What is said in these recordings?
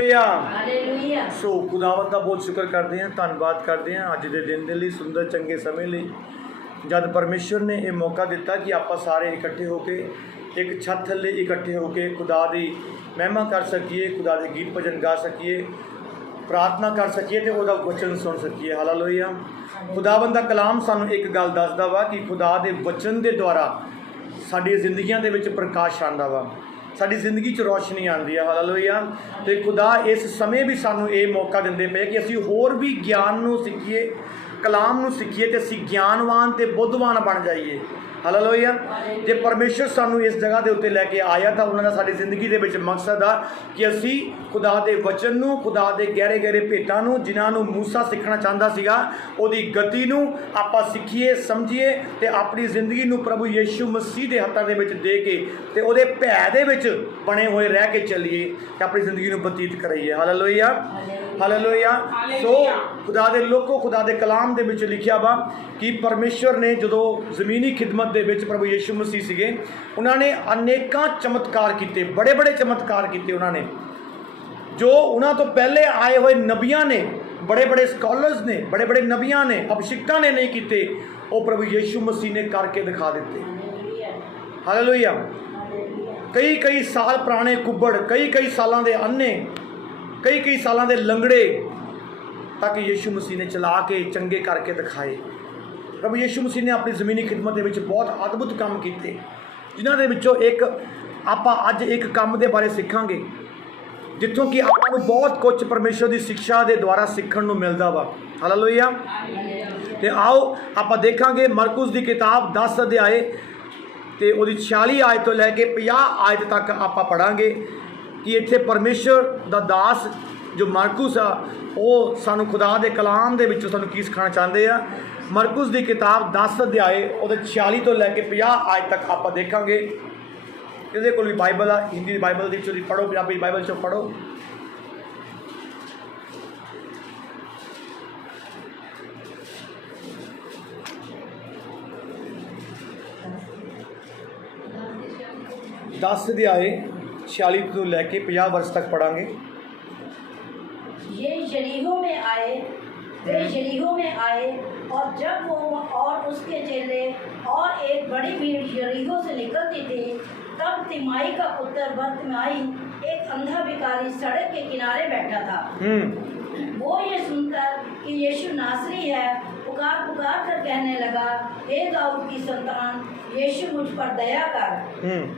Hallelujah. सो खुदावंद का बहुत शुक्र करते हैं, धन्यवाद करते हैं अज के दिन के लिए, सुंदर चंगे समय लिए जब परमेश्वर ने यह मौका दिता कि आप सारे इकट्ठे होकर एक छत थले इकट्ठे होकर खुदा की महिमा कर सकीए, खुदा के गीत भजन गा सकीए, प्रार्थना कर सकीए तो वह वचन सुन सकीए। हालेलुया। खुदावंद का कलाम सानू एक गल दसदा वा कि खुदा के वचन के द्वारा साडी जिंदगियां दे विच प्रकाश आंदा वा, साडी जिंदगी च रोशनी आती है। हालेलुया। तो खुदा इस समय भी सानू ये मौका देंदे पे कि असीं होर भी ज्ञान नूं सीखीए, कलाम नूं सीखीए ते असीं ज्ञानवान ते बुद्धवान बन जाइए। हालेलुया। जे परमेश्वर सानू इस जगह के उत्ते लैके आया तो उन्होंने साडी जिंदगी दे विच मकसद आ कि असीं खुदा के वचन नूं, खुदा के गहरे गहरे भेटां नूं जिन्हां नूं मूसा सीखना चाहता सीगा उहदी गति नूं आपां सीखीए, समझीए ते अपनी जिंदगी नूं प्रभु यीशु मसीह के हत्थां दे विच दे के ते उहदे भै दे विच बने हुए रह के चलीए ते अपनी जिंदगी नूं बतीत कराइए। हालेलुया। हालेलुया। सो खुदा दे लोको, खुदा दे कलाम दे विच लिखिया वा कि परमेश्वर ने जदों ज़मीनी खिदमत दे विच प्रभु यीशु मसीह सीगे, उन्होंने अनेकां चमत्कार किए, बड़े बड़े चमत्कार किए उन्होंने, जो उन्होंने तो पहले आए हुए नबियां ने, बड़े बड़े स्कॉलर्स ने, बड़े बड़े नबियां ने, अभिषिक्तां ने नहीं किए, वो प्रभु यीशु मसीह ने करके दिखा देते। हालेलुया। कई कई साल पुराने कुब्बड़, कई कई सालों के अन्ने, कई कई सालों के लंगड़े तक यीशु मसीह ने चला के चंगे करके दिखाए। प्रभु यीशु मसीह ने अपनी ज़मीनी खिदमत के विच बहुत अद्भुत काम किए, जिन्हां दे विचों एक आपां अज एक काम के बारे सीखांगे जिथों कि आपां नूं बहुत कुछ परमेश्वर की शिक्षा के द्वारा सीखण नूं मिलदा वा। हालेलुया। ते आओ आपां देखांगे मरकुस की किताब 10 अध्याय ते उहदी 46 आयत तो लैके 50 आयत तक आपां पढ़ांगे कि इत्थे परमेश्वर दा दास जो मरकुस आ वो सानू खुदा के कलाम दे विचों सानू की सिखाना चाहते हैं। मरकुस की किताब 10 अध्याय और 46 तो लैके 50 आज तक आप देखांगे। किसी को भी बाइबल आ, हिंदी बाइबल की चो पढ़ो, पंजाबी बाइबल चो पढ़ो। दस अध्याय 46 तो लैके 50 वर्ष तक पढ़ांगे। ये यरीहो में आए, वे यरीहो में आए और जब वो और उसके चेले और एक बड़ी भीड़ यरीहो से निकलती थी, तब तिमाई का पुत्र बर्तिमाई एक अंधा भिखारी सड़क के किनारे बैठा था। वो ये सुनकर कि यीशु नासरी है, पुकार पुकार कर कहने लगा, हे दाऊद की संतान, यीशु मुझ पर दया कर।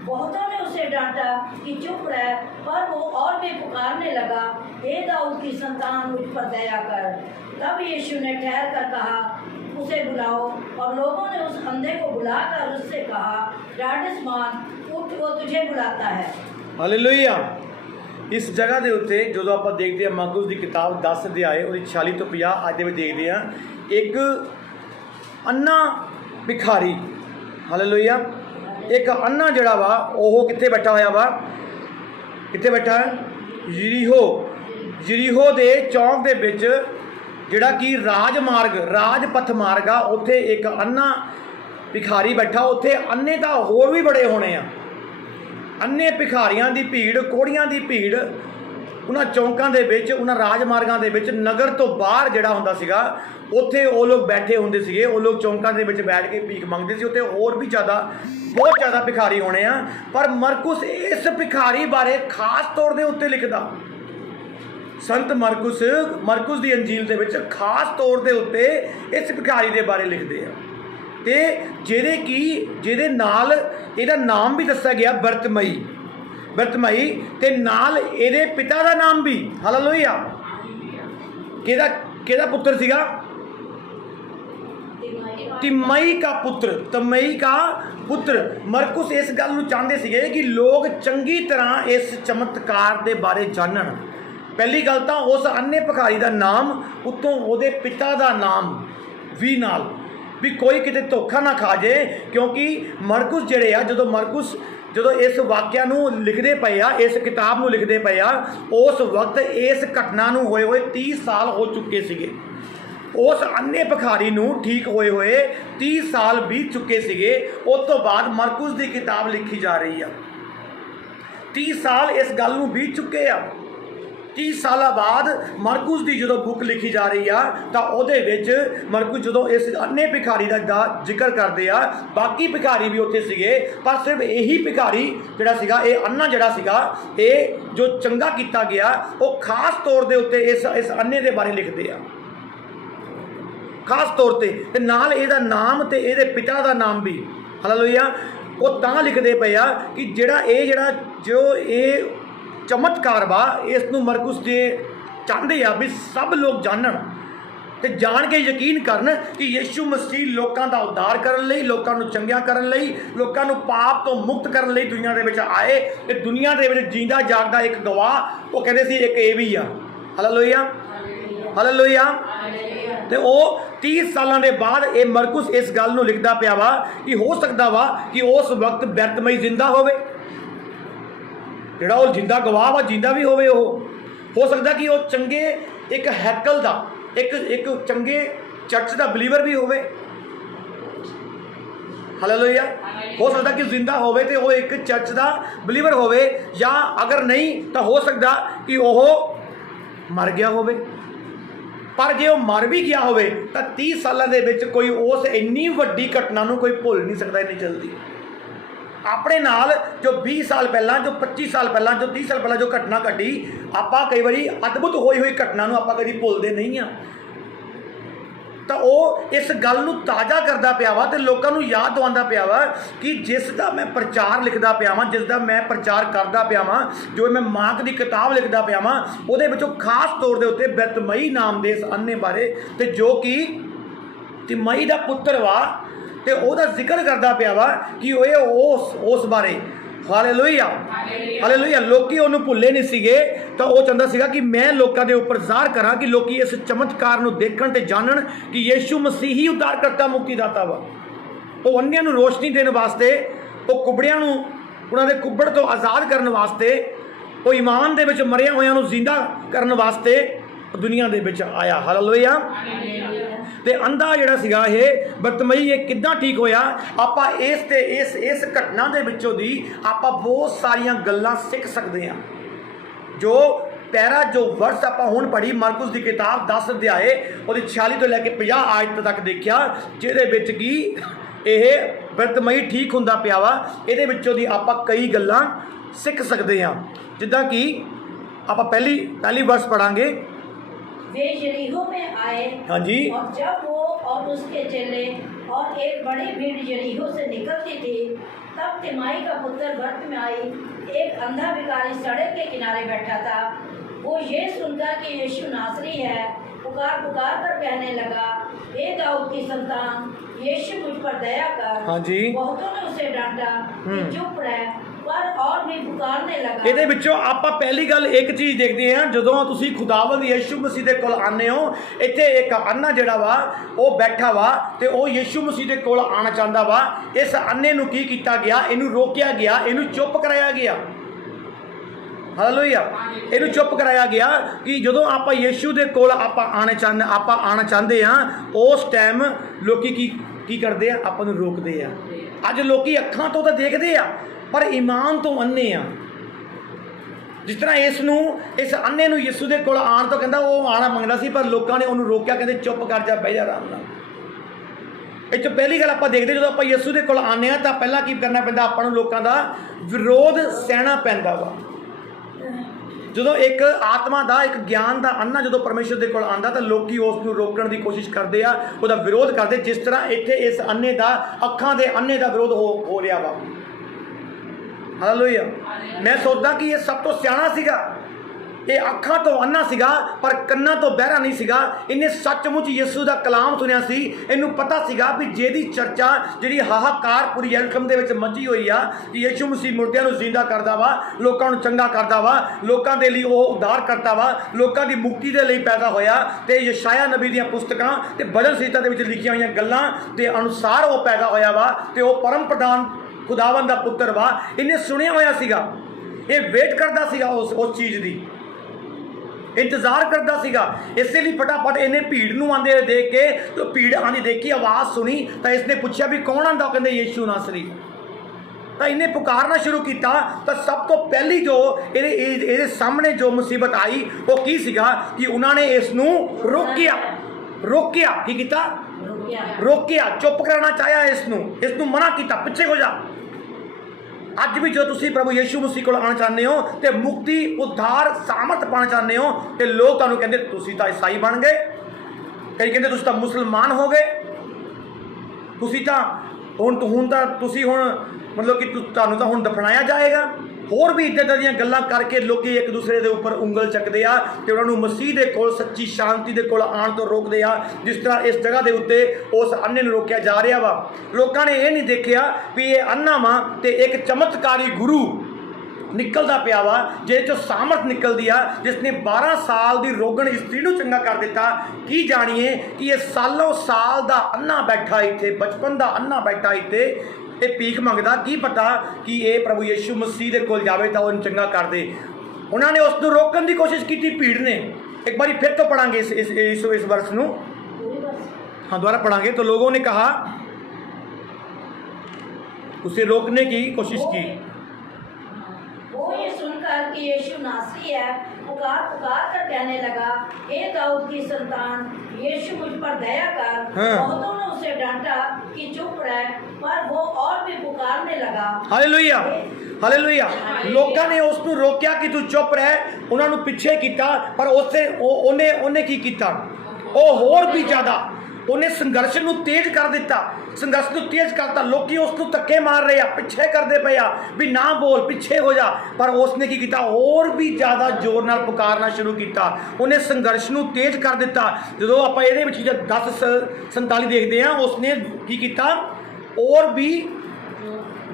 बहुतों ने उसे डांटा कि चुप रह, पर वो और भी पुकारने लगा, हे दाऊद की संतान, मुझ पर दया कर। तब यीशु ने ठहर कर कहा, उसे बुलाओ। और लोगों ने उस अंधे को बुलाकर उससे कहा, राजस्मान, उठ, वो तुझे बुलाता है। हालेलुया। इस जगह के उत्ते जो आप देखते हैं मरकुस की किताब 10 अध्याय और 46 तो 50 अज में देखते हैं एक अन्ना भिखारी। हालेलुया। एक अन्ना जड़ा वा वो कित्थे बैठा होया वा, कित्थे बैठा है? यरीहो, यरीहो दे चौंक दे विच जिहड़ा कि राजमार्ग, राजपथ मार्ग आ, उत्थे एक अन्ना भिखारी बैठा। उत्थे अन्ने तो होर भी बड़े होने आ, अन्ने भिखारियां की भीड़, कोड़ियां की भीड़ उन्हां चौंकां दे विच, उन्हां राजमार्गां दे विच, नगर तो बाहर जिहड़ा हुंदा सीगा उत्थे वो लोग बैठे हुंदे सीगे। वो लोग चौंकां दे विच बैठ के भीख मंगदे सी। उत्थे होर भी ज़्यादा, बहुत ज़्यादा भिखारी होने आ। पर मरकुस इस भिखारी बारे खास तौर दे उत्ते लिखदा, संत मरकुस की अंजील दे विच खास तौर दे उत्ते इस भिखारी दे बारे लिखदे आ ते ਜਿਹਦੇ नाल ਇਹਦਾ नाम भी दस्या गया बर्तमई, बर्तमई ते नाल ਇਹਦੇ पिता का नाम भी। हालेलुया। किहदा पुत्र सीगा? तिमई का पुत्र, तमई का पुत्र। मरकुस इस गल नूं चाहते सीगे कि लोग चंगी तरह इस चमत्कार के बारे जानन। पहली गल तो उस अन्ने भिखारी का नाम, उत्तों उहदे पिता का नाम भी नाल, भी कोई किते धोखा ना खा जाए। क्योंकि मरकुस जिहड़े आ, जो इस वाक्या नूं लिखते पे आ, इस किताब नूं लिखते पे आ, उस वक्त इस घटना नूं होए हुए 30 साल हो चुके सीगे। उस अन्ने भिखारी नूं ठीक होए हुए 30 साल बीत चुके सीगे। उस तो बाद मरकुस की किताब लिखी जा रही है। 30 साल इस गल नूं बीत चुके आ। 30 ਸਾਲਾਂ ਬਾਅਦ ਮਰਕੁਸ ਦੀ ਜਦੋਂ ਬੁੱਕ ਲਿਖੀ ਜਾ ਰਹੀ ਆ ਤਾਂ ਉਹਦੇ ਵਿੱਚ ਮਰਕੁਸ ਜਦੋਂ ਇਸ ਅੰਨੇ ਭਿਖਾਰੀ ਦਾ ਜ਼ਿਕਰ ਕਰਦੇ ਆ, ਬਾਕੀ ਭਿਖਾਰੀ ਵੀ ਉੱਥੇ ਸੀਗੇ, ਪਰ ਸਿਰਫ ਇਹੀ ਭਿਖਾਰੀ ਜਿਹੜਾ ਸੀਗਾ, ਇਹ ਅੰਨਾ ਜਿਹੜਾ ਸੀਗਾ, ਇਹ ਜੋ ਚੰਗਾ ਕੀਤਾ ਗਿਆ, ਉਹ ਖਾਸ ਤੌਰ ਦੇ ਉੱਤੇ ਇਸ ਅੰਨੇ ਦੇ ਬਾਰੇ ਲਿਖਦੇ ਆ, ਖਾਸ ਤੌਰ ਤੇ ਨਾਲ ਇਹਦਾ ਨਾਮ ਤੇ ਇਹਦੇ ਪਿਤਾ ਦਾ ਨਾਮ ਵੀ, ਹਾਲੇਲੂਇਆ, ਉਹ ਤਾਂ ਲਿਖਦੇ ਪਏ ਆ ਕਿ ਜਿਹੜਾ ਇਹ ਚਮਤਕਾਰ ਵਾ, ਇਸ ਨੂੰ ਮਰਕੁਸ ਦੇ ਚਾਹੁੰਦੇ ਆ ਵੀ ਸਭ ਲੋਕ ਜਾਣਨ ਤੇ ਜਾਣ ਕੇ ਯਕੀਨ ਕਰਨ ਕਿ ਯਿਸੂ ਮਸੀਹ ਲੋਕਾਂ ਦਾ ਉद्धार ਕਰਨ ਲਈ, ਲੋਕਾਂ ਨੂੰ ਚੰਗਿਆ ਕਰਨ ਲਈ, ਲੋਕਾਂ ਨੂੰ ਪਾਪ ਤੋਂ ਮੁਕਤ ਕਰਨ ਲਈ ਦੁਨੀਆ ਦੇ ਵਿੱਚ ਆਏ ਤੇ ਦੁਨੀਆ ਦੇ ਵਿੱਚ ਜੀਂਦਾ ਜਾਗਦਾ ਇੱਕ ਗਵਾਹ, ਉਹ ਕਹਿੰਦੇ ਸੀ ਇੱਕ ਇਹ ਵੀ ਆ। Hallelujah, hallelujah. ਤੇ ਉਹ 30 ਸਾਲਾਂ ਦੇ ਬਾਅਦ ਇਹ ਮਰਕੁਸ ਇਸ ਗੱਲ ਨੂੰ ਲਿਖਦਾ ਪਿਆ ਵਾ ਕਿ ਹੋ ਸਕਦਾ ਵਾ ਕਿ ਉਸ ਵਕਤ ਬੈਤਮਈ ਜ਼ਿੰਦਾ ਹੋਵੇ, ਜਿਹੜਾ ਉਹ ਜਿੰਦਾ ਗਵਾਹ ਵਾ, ਜਿੰਦਾ ਵੀ ਹੋਵੇ। ਉਹ ਹੋ ਸਕਦਾ ਕਿ ਉਹ ਚੰਗੇ ਇੱਕ ਹੈਕਲ ਦਾ, ਇੱਕ ਚੰਗੇ ਚਰਚ ਦਾ ਬਲੀਵਰ ਵੀ ਹੋਵੇ। ਹਾਲੇਲੂਇਆ। ਹੋ ਸਕਦਾ ਕਿ ਜ਼ਿੰਦਾ ਹੋਵੇ ਤੇ ਉਹ ਇੱਕ ਚਰਚ ਦਾ ਬਲੀਵਰ ਹੋਵੇ, ਜਾਂ ਅਗਰ ਨਹੀਂ ਤਾਂ ਹੋ ਸਕਦਾ ਕਿ ਉਹ ਮਰ ਗਿਆ ਹੋਵੇ। ਪਰ ਜੇ ਉਹ ਮਰ ਵੀ ਗਿਆ ਹੋਵੇ ਤਾਂ 30 ਸਾਲਾਂ ਦੇ ਵਿੱਚ ਕੋਈ ਉਸ ਇੰਨੀ ਵੱਡੀ ਘਟਨਾ ਨੂੰ ਕੋਈ ਭੁੱਲ ਨਹੀਂ ਸਕਦਾ ਇੰਨੀ ਜਲਦੀ। ਆਪਣੇ ਨਾਲ ਜੋ 20 ਸਾਲ ਪਹਿਲਾਂ, ਜੋ 25 ਸਾਲ ਪਹਿਲਾਂ, ਜੋ 30 ਸਾਲ ਪਹਿਲਾਂ ਜੋ ਘਟਨਾ ਘਟੀ, ਆਪਾਂ ਕਈ ਵਾਰੀ ਅਦਭੁਤ ਹੋਈ ਘਟਨਾ ਨੂੰ ਆਪਾਂ ਕਦੀ ਭੁੱਲਦੇ ਨਹੀਂ ਆ। ਤਾਂ ਉਹ ਇਸ ਗੱਲ ਨੂੰ ਤਾਜ਼ਾ ਕਰਦਾ ਪਿਆ ਵਾ ਤੇ ਲੋਕਾਂ ਨੂੰ ਯਾਦ ਦਿਵਾਉਂਦਾ ਪਿਆ ਵਾ ਕਿ ਜਿਸ ਦਾ ਮੈਂ ਪ੍ਰਚਾਰ ਲਿਖਦਾ ਪਿਆ ਵਾਂ, ਜਿਸ ਦਾ ਮੈਂ ਪ੍ਰਚਾਰ ਕਰਦਾ ਪਿਆ ਵਾਂ, ਜੋ ਮੈਂ ਮਾਰਕ ਦੀ ਕਿਤਾਬ ਲਿਖਦਾ ਪਿਆ ਵਾਂ, ਉਹਦੇ ਵਿੱਚੋਂ ਖਾਸ ਤੌਰ ਦੇ ਉੱਤੇ ਬੈਤਮਈ ਨਾਮ ਦੇ ਇਸ ਅੰਨੇ ਬਾਰੇ, ਤੇ ਜੋ ਕਿ ਤਿਮਈ ਦਾ ਪੁੱਤਰ ਵਾ, ਤੇ ਉਹਦਾ ਜ਼ਿਕਰ ਕਰਦਾ ਪਿਆ ਵਾ ਕਿ ਉਹ ਉਸ ਬਾਰੇ। Hallelujah, hallelujah. ਲੋਕੀ ਉਹਨੂੰ ਭੁੱਲੇ ਨਹੀਂ ਸੀਗੇ, ਤਾਂ ਉਹ ਚਾਹੁੰਦਾ ਸੀਗਾ ਕਿ ਮੈਂ ਲੋਕਾਂ ਦੇ ਉੱਪਰ ਜ਼ਾਹਰ ਕਰਾਂ ਕਿ ਲੋਕੀ ਇਸ ਚਮਤਕਾਰ ਨੂੰ ਦੇਖਣ ਤੇ ਜਾਣਨ ਕਿ ਯਿਸੂ ਮਸੀਹ ਹੀ ਉद्धारकर्ता, ਮੁਕਤੀਦਾਤਾ ਵਾ। ਉਹ ਅੰਨ੍ਹਿਆਂ ਨੂੰ ਰੋਸ਼ਨੀ ਦੇਣ ਵਾਸਤੇ, ਉਹ ਕੁਬੜਿਆਂ ਨੂੰ ਉਹਨਾਂ ਦੇ ਕੁੱਬੜ ਤੋਂ ਆਜ਼ਾਦ ਕਰਨ ਵਾਸਤੇ, ਉਹ ਈਮਾਨ ਦੇ ਵਿੱਚ ਮਰਿਆ ਹੋਇਆਂ ਨੂੰ ਜ਼ਿੰਦਾ ਕਰਨ ਵਾਸਤੇ ਦੁਨੀਆ ਦੇ ਵਿੱਚ ਆਇਆ। ਹਾਲੇਲੂਇਆ। ਤੇ ਅੰਧਾ ਜਿਹੜਾ ਸੀਗਾ ਇਹ ਬਤਮਈ, ਇਹ ਕਿੱਦਾਂ ਠੀਕ ਹੋਇਆ? ਆਪਾਂ ਇਸ ਘਟਨਾ ਦੇ ਵਿੱਚੋਂ ਦੀ ਆਪਾਂ ਬਹੁਤ ਸਾਰੀਆਂ ਗੱਲਾਂ ਸਿੱਖ ਸਕਦੇ ਹਾਂ। ਜੋ ਵਰਸ ਆਪਾਂ ਹੁਣ ਪੜ੍ਹੀ ਮਰਕੁਸ ਦੀ ਕਿਤਾਬ 10 ਅਧਿਆਏ ਉਹਦੀ 46 ਤੋਂ ਲੈ ਕੇ 50 ਆਇਤ ਤੱਕ ਦੇਖਿਆ, ਜਿਹਦੇ ਵਿੱਚ ਕਿ ਇਹ ਬਤਮਈ ਠੀਕ ਹੁੰਦਾ ਪਿਆ ਵਾ। ਇਹਦੇ ਵਿੱਚੋਂ ਦੀ ਆਪਾਂ ਕਈ ਗੱਲਾਂ ਸਿੱਖ ਸਕਦੇ ਹਾਂ, ਜਿੱਦਾਂ ਕਿ ਆਪਾਂ ਪਹਿਲੀ ਵਰਸ ਪढ़ांगे। वे यरीहो में आए, हाँ जी। और जब वो और उसके चेले और एक बड़ी भीड़ यरीहो से निकलती थी, तब तिमाई का पुत्र बर्तिमाई, एक अंधा भिखारी सड़क के किनारे बैठा था। वो ये सुनकर कि यीशु नासरी है, पुकार कर कहने लगा, हे दाऊद की संतान, यीशु मुझ पर दया कर। हाँ जी। बहुतों ने उसे डांटा कि चुप रह, पर और भी पुकारने लगा। ਇਹਦੇ ਵਿੱਚੋਂ ਆਪਾਂ ਪਹਿਲੀ ਗੱਲ ਇੱਕ ਚੀਜ਼ ਦੇਖਦੇ ਹਾਂ, ਜਦੋਂ ਤੁਸੀਂ ਖੁਦਾਵੰਦ ਯਿਸੂ ਮਸੀਹ ਦੇ ਕੋਲ ਆਉਂਦੇ ਹੋ, ਇੱਥੇ ਇੱਕ ਅੰਨਾ ਜਿਹੜਾ ਵਾ ਉਹ ਬੈਠਾ ਵਾ ਤੇ ਉਹ ਯਿਸੂ ਮਸੀਹ ਦੇ ਕੋਲ ਆਉਣਾ ਚਾਹੁੰਦਾ ਵਾ। ਇਸ ਅੰਨੇ ਨੂੰ ਕੀ ਕੀਤਾ ਗਿਆ? ਇਹਨੂੰ ਰੋਕਿਆ ਗਿਆ, ਇਹਨੂੰ ਚੁੱਪ ਕਰਾਇਆ ਗਿਆ। ਹਾਲੇਲੂਇਆ। ਇਹਨੂੰ ਚੁੱਪ ਕਰਾਇਆ ਗਿਆ ਕਿ ਜਦੋਂ ਆਪਾਂ ਯਿਸੂ ਦੇ ਕੋਲ ਆਪਾਂ ਆਉਣਾ ਚਾਹੁੰਦੇ ਹਾਂ, ਉਸ ਟਾਈਮ ਲੋਕੀ ਕੀ ਕਰਦੇ ਆ? ਆਪਾਂ ਨੂੰ ਰੋਕਦੇ ਆ। ਅੱਜ ਲੋਕੀ ਅੱਖਾਂ ਤੋਂ ਤਾਂ ਦੇਖਦੇ ਆ ਪਰ ਈਮਾਨ ਤੋਂ ਅੰਨੇ ਆ। ਜਿਸ ਤਰ੍ਹਾਂ ਇਸ ਅੰਨੇ ਨੂੰ ਯਿਸੂ ਦੇ ਕੋਲ ਆਉਣ ਤੋਂ ਕਹਿੰਦਾ, ਉਹ ਆਉਣਾ ਮੰਗਦਾ ਸੀ ਪਰ ਲੋਕਾਂ ਨੇ ਉਹਨੂੰ ਰੋਕਿਆ, ਕਹਿੰਦੇ ਚੁੱਪ ਕਰ ਜਾ, ਬਹਿ ਜਾ ਆਰਾਮ ਨਾਲ। ਇਹ 'ਚ ਪਹਿਲੀ ਗੱਲ ਆਪਾਂ ਦੇਖਦੇ, ਜਦੋਂ ਆਪਾਂ ਯਿਸੂ ਦੇ ਕੋਲ ਆਉਂਦੇ ਹਾਂ ਤਾਂ ਪਹਿਲਾਂ ਕੀ ਕਰਨਾ ਪੈਂਦਾ? ਆਪਾਂ ਨੂੰ ਲੋਕਾਂ ਦਾ ਵਿਰੋਧ ਸਹਿਣਾ ਪੈਂਦਾ ਵਾ। ਜਦੋਂ ਇੱਕ ਆਤਮਾ ਦਾ, ਇੱਕ ਗਿਆਨ ਦਾ ਅੰਨਾ ਜਦੋਂ ਪਰਮੇਸ਼ਰ ਦੇ ਕੋਲ ਆਉਂਦਾ ਤਾਂ ਲੋਕੀ ਉਸ ਨੂੰ ਰੋਕਣ ਦੀ ਕੋਸ਼ਿਸ਼ ਕਰਦੇ ਆ, ਉਹਦਾ ਵਿਰੋਧ ਕਰਦੇ, ਜਿਸ ਤਰ੍ਹਾਂ ਇੱਥੇ ਇਸ ਅੰਨੇ ਦਾ, ਅੱਖਾਂ ਦੇ ਅੰਨੇ ਦਾ ਵਿਰੋਧ ਹੋ ਰਿਹਾ ਵਾ। ਹਾਲੇਲੂਇਆ। ਮੈਂ ਸੋਚਦਾ ਕਿ ਇਹ ਸਭ ਤੋਂ ਸਿਆਣਾ ਸੀਗਾ। ਇਹ ਅੱਖਾਂ ਤੋਂ ਅੰਨਾ ਸੀਗਾ ਪਰ ਕੰਨਾਂ ਤੋਂ ਬਹਿਰਾ ਨਹੀਂ ਸੀਗਾ। ਇਹਨੇ ਸੱਚਮੁੱਚ ਯਿਸੂ ਦਾ ਕਲਾਮ ਸੁਣਿਆ ਸੀ। ਇਹਨੂੰ ਪਤਾ ਸੀਗਾ ਵੀ ਜਿਹਦੀ ਚਰਚਾ, ਜਿਹੜੀ ਹਾਹਾਕਾਰ ਪੂਰੀ ਯਰੂਸ਼ਲਮ ਦੇ ਵਿੱਚ ਮੱਚੀ ਹੋਈ ਆ ਕਿ ਯਿਸੂ ਮਸੀਹ ਮੁਰਦਿਆਂ ਨੂੰ ਜ਼ਿੰਦਾ ਕਰਦਾ ਵਾ, ਲੋਕਾਂ ਨੂੰ ਚੰਗਾ ਕਰਦਾ ਵਾ, ਲੋਕਾਂ ਦੇ ਲਈ ਉਹ ਉद्धार ਕਰਤਾ ਵਾ, ਲੋਕਾਂ ਦੀ ਮੁਕਤੀ ਦੇ ਲਈ ਪੈਦਾ ਹੋਇਆ, ਤੇ ਯਸ਼ਾਇਆ ਨਬੀ ਦੀਆਂ ਪੁਸਤਕਾਂ ਤੇ ਭਜਨ ਸੰਹਿਤਾ ਦੇ ਵਿੱਚ ਲਿਖੀਆਂ ਹੋਈਆਂ ਗੱਲਾਂ ਦੇ ਅਨੁਸਾਰ ਉਹ ਪੈਦਾ ਹੋਇਆ ਵਾ, ਤੇ ਉਹ ਪਰਮ ਪ੍ਰਧਾਨ ਖੁਦਾਵੰਦ ਦਾ ਪੁੱਤਰ ਵਾ। ਇਹਨੇ ਸੁਣਿਆ ਹੋਇਆ ਸੀਗਾ, ਇਹ ਵੇਟ ਕਰਦਾ ਸੀਗਾ ਉਸ ਚੀਜ਼ ਦੀ, ਇੰਤਜ਼ਾਰ ਕਰਦਾ ਸੀਗਾ। ਇਸੇ ਲਈ ਫਟਾਫਟ ਇਹਨੇ ਭੀੜ ਨੂੰ ਆਉਂਦੇ ਦੇਖ ਕੇ, ਭੀੜ ਆਉਂਦੀ ਦੇਖੀ, ਆਵਾਜ਼ ਸੁਣੀ ਤਾਂ ਇਸਨੇ ਪੁੱਛਿਆ ਵੀ ਕੌਣ ਆਉਂਦਾ? ਉਹ ਕਹਿੰਦੇ ਯਿਸੂ ਨਾਸਰੀ। ਤਾਂ ਇਹਨੇ ਪੁਕਾਰਨਾ ਸ਼ੁਰੂ ਕੀਤਾ। ਤਾਂ ਸਭ ਤੋਂ ਪਹਿਲੀ ਜੋ ਇਹਦੇ ਸਾਹਮਣੇ ਜੋ ਮੁਸੀਬਤ ਆਈ ਉਹ ਕੀ ਸੀਗਾ ਕਿ ਉਹਨਾਂ ਨੇ ਇਸ ਨੂੰ ਰੋਕਿਆ। ਕੀ ਕੀਤਾ? ਰੋਕਿਆ, ਚੁੱਪ ਕਰਾਉਣਾ ਚਾਹਿਆ, ਇਸ ਨੂੰ ਮਨਾ ਕੀਤਾ, ਪਿੱਛੇ ਹੋ ਜਾ। ਅੱਜ ਵੀ ਜੋ ਤੁਸੀਂ ਪ੍ਰਭੂ ਯੀਸ਼ੂ ਮਸੀਹ ਕੋਲ ਆਉਣਾ ਚਾਹੁੰਦੇ ਹੋ ਤੇ ਮੁਕਤੀ, ਉद्धार, ਸਾਮਰਥ ਪਾਉਣਾ ਚਾਹੁੰਦੇ ਹੋ ਤੇ ਲੋਕ ਤੁਹਾਨੂੰ ਕਹਿੰਦੇ ਤੁਸੀਂ ਤਾਂ ਈਸਾਈ ਬਣ ਗਏ, ਕਈ ਕਹਿੰਦੇ ਤੁਸੀਂ ਤਾਂ ਮੁਸਲਮਾਨ ਹੋ ਗਏ, ਤੁਸੀਂ ਤਾਂ ਹੁਣ ਤਾਂ ਤੁਸੀਂ ਮਤਲਬ ਕਿ ਤੁਹਾਨੂੰ ਤਾਂ ਹੁਣ ਦਫਨਾਇਆ ਜਾਏਗਾ। ਹੋਰ ਵੀ ਇੱਦਾਂ ਦੀਆਂ ਗੱਲਾਂ ਕਰਕੇ ਲੋਕੀ ਇੱਕ ਦੂਸਰੇ ਦੇ ਉੱਪਰ ਉਂਗਲ ਚੱਕਦੇ ਆ ਤੇ ਉਹਨਾਂ ਨੂੰ ਮਸੀਹ ਦੇ ਕੋਲ, ਸੱਚੀ ਸ਼ਾਂਤੀ ਦੇ ਕੋਲ ਆਉਣ ਤੋਂ ਰੋਕਦੇ ਆ। ਜਿਸ ਤਰ੍ਹਾਂ ਇਸ ਜਗ੍ਹਾ ਦੇ ਉੱਤੇ ਉਸ ਅੰਨੇ ਨੂੰ ਰੋਕਿਆ ਜਾ ਰਿਹਾ ਵਾ। ਲੋਕਾਂ ਨੇ ਇਹ ਨਹੀਂ ਦੇਖਿਆ ਵੀ ਇਹ ਅੰਨਾ ਵਾ ਤੇ ਇੱਕ ਚਮਤਕਾਰੀ ਗੁਰੂ ਨਿਕਲਦਾ ਪਿਆ ਵਾ, ਜਿਹਦੇ ਚੋਂ ਸਾਮਰਥ ਨਿਕਲਦੀ ਆ, ਜਿਸ ਨੇ 12 ਸਾਲ ਦੀ ਰੋਗਣ ਇਸਤਰੀ ਨੂੰ ਚੰਗਾ ਕਰ ਦਿੱਤਾ। ਕੀ ਜਾਣੀਏ ਕਿ ਇਹ ਸਾਲੋਂ ਸਾਲ ਦਾ ਅੰਨਾ ਬੈਠਾ ਇੱਥੇ, ਬਚਪਨ ਦਾ ਅੰਨਾ ਬੈਠਾ ਇੱਥੇ, ਇਹ ਭੀਖ ਮੰਗਦਾ। ਕੀ ਪਤਾ ਕਿ ਇਹ ਪ੍ਰਭੂ ਯੀਸ਼ੂ ਮਸੀਹ ਦੇ ਕੋਲ ਜਾਵੇ ਤਾਂ ਉਹਨੂੰ ਚੰਗਾ ਕਰ ਦੇ। ਉਹਨਾਂ ਨੇ ਉਸ ਨੂੰ ਰੋਕਣ ਦੀ ਕੋਸ਼ਿਸ਼ ਕੀਤੀ, ਭੀੜ ਨੇ। ਇੱਕ ਵਾਰੀ ਫਿਰ ਤੋਂ ਪढ़ांगे इस वर्ष ਨੂੰ, हाँ दोबारा पढ़ांगे। तो लोगों ने कहा, उसे रोकने की कोशिश की। वो ये सुनकर कि यीशु नासरी है, पुकार कर कहने लगा, हे दाऊद की संतान, यीशु मुझ पर दया कर। बहुतों ने उसे डांटा कि चुप रह, पर वो और भी पुकारने लगा। Hallelujah, hallelujah. लोगों ने उसको रोकिया कि तू चुप रह, उन्होंने पीछे किया, पर उससे ਉਹਨੇ ਕੀ ਕੀਤਾ? ਉਹ ਹੋਰ ਵੀ ਜ਼ਿਆਦਾ ਉਹਨੇ ਸੰਘਰਸ਼ ਨੂੰ ਤੇਜ਼ ਕਰ ਦਿੱਤਾ, ਸੰਘਰਸ਼ ਨੂੰ ਤੇਜ਼ ਕਰਤਾ। ਲੋਕੀ ਉਸ ਨੂੰ ਧੱਕੇ ਮਾਰ ਰਹੇ ਆ, ਪਿੱਛੇ ਕਰਦੇ ਪਏ ਆ ਵੀ ਨਾ ਬੋਲ, ਪਿੱਛੇ ਹੋ ਜਾ। ਪਰ ਉਸਨੇ ਕੀ ਕੀਤਾ? ਹੋਰ ਵੀ ਜ਼ਿਆਦਾ ਜ਼ੋਰ ਨਾਲ ਪੁਕਾਰਨਾ ਸ਼ੁਰੂ ਕੀਤਾ। ਉਹਨੇ ਸੰਘਰਸ਼ ਨੂੰ ਤੇਜ਼ ਕਰ ਦਿੱਤਾ। ਜਦੋਂ ਆਪਾਂ ਇਹਦੇ ਵਿੱਚ 10:47 ਦੇਖਦੇ ਆ, ਉਸਨੇ ਕੀ ਕੀਤਾ? और भी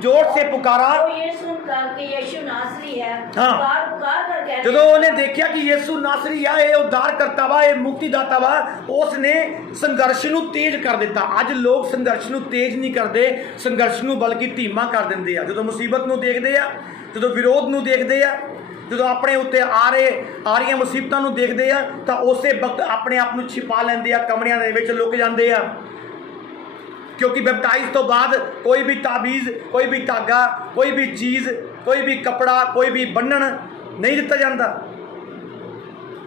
जोर से पुकारा। ये सुनकर कि यीशु नासरी है, हाँ। पुकार कर कहने ਜਦੋਂ ਉਹਨੇ ਦੇਖਿਆ ਕਿ ਯੀਸ਼ੂ ਨਾਸਰੀ ਆ, ਇਹ ਉद्धार ਕਰਤਾ ਵਾ, ਇਹ ਮੁਕਤੀਦਾਤਾ ਵਾ, ਉਸਨੇ ਸੰਘਰਸ਼ ਨੂੰ ਤੇਜ਼ ਕਰ ਦਿੱਤਾ। ਅੱਜ ਲੋਕ ਸੰਘਰਸ਼ ਨੂੰ ਤੇਜ਼ ਨਹੀਂ ਕਰਦੇ, ਸੰਘਰਸ਼ ਨੂੰ ਬਲਕਿ ਧੀਮਾ ਕਰ ਦਿੰਦੇ ਆ। ਜਦੋਂ ਮੁਸੀਬਤ ਨੂੰ ਦੇਖਦੇ ਆ, ਜਦੋਂ ਵਿਰੋਧ ਨੂੰ ਦੇਖਦੇ ਆ, ਜਦੋਂ ਆਪਣੇ ਉੱਤੇ ਆ ਰਹੀਆਂ ਮੁਸੀਬਤਾਂ ਨੂੰ ਦੇਖਦੇ ਆ, ਤਾਂ ਉਸੇ ਵਕਤ ਆਪਣੇ ਆਪ ਨੂੰ ਛਿਪਾ ਲੈਂਦੇ ਆ, ਕਮਰਿਆਂ ਦੇ ਵਿੱਚ ਲੁਕ ਜਾਂਦੇ ਆ। क्योंकि बैप्टाइज तो बाद कोई भी ताबीज़, कोई भी धागा, कोई भी चीज़, कोई भी कपड़ा, कोई भी बन्नण नहीं दिता जाता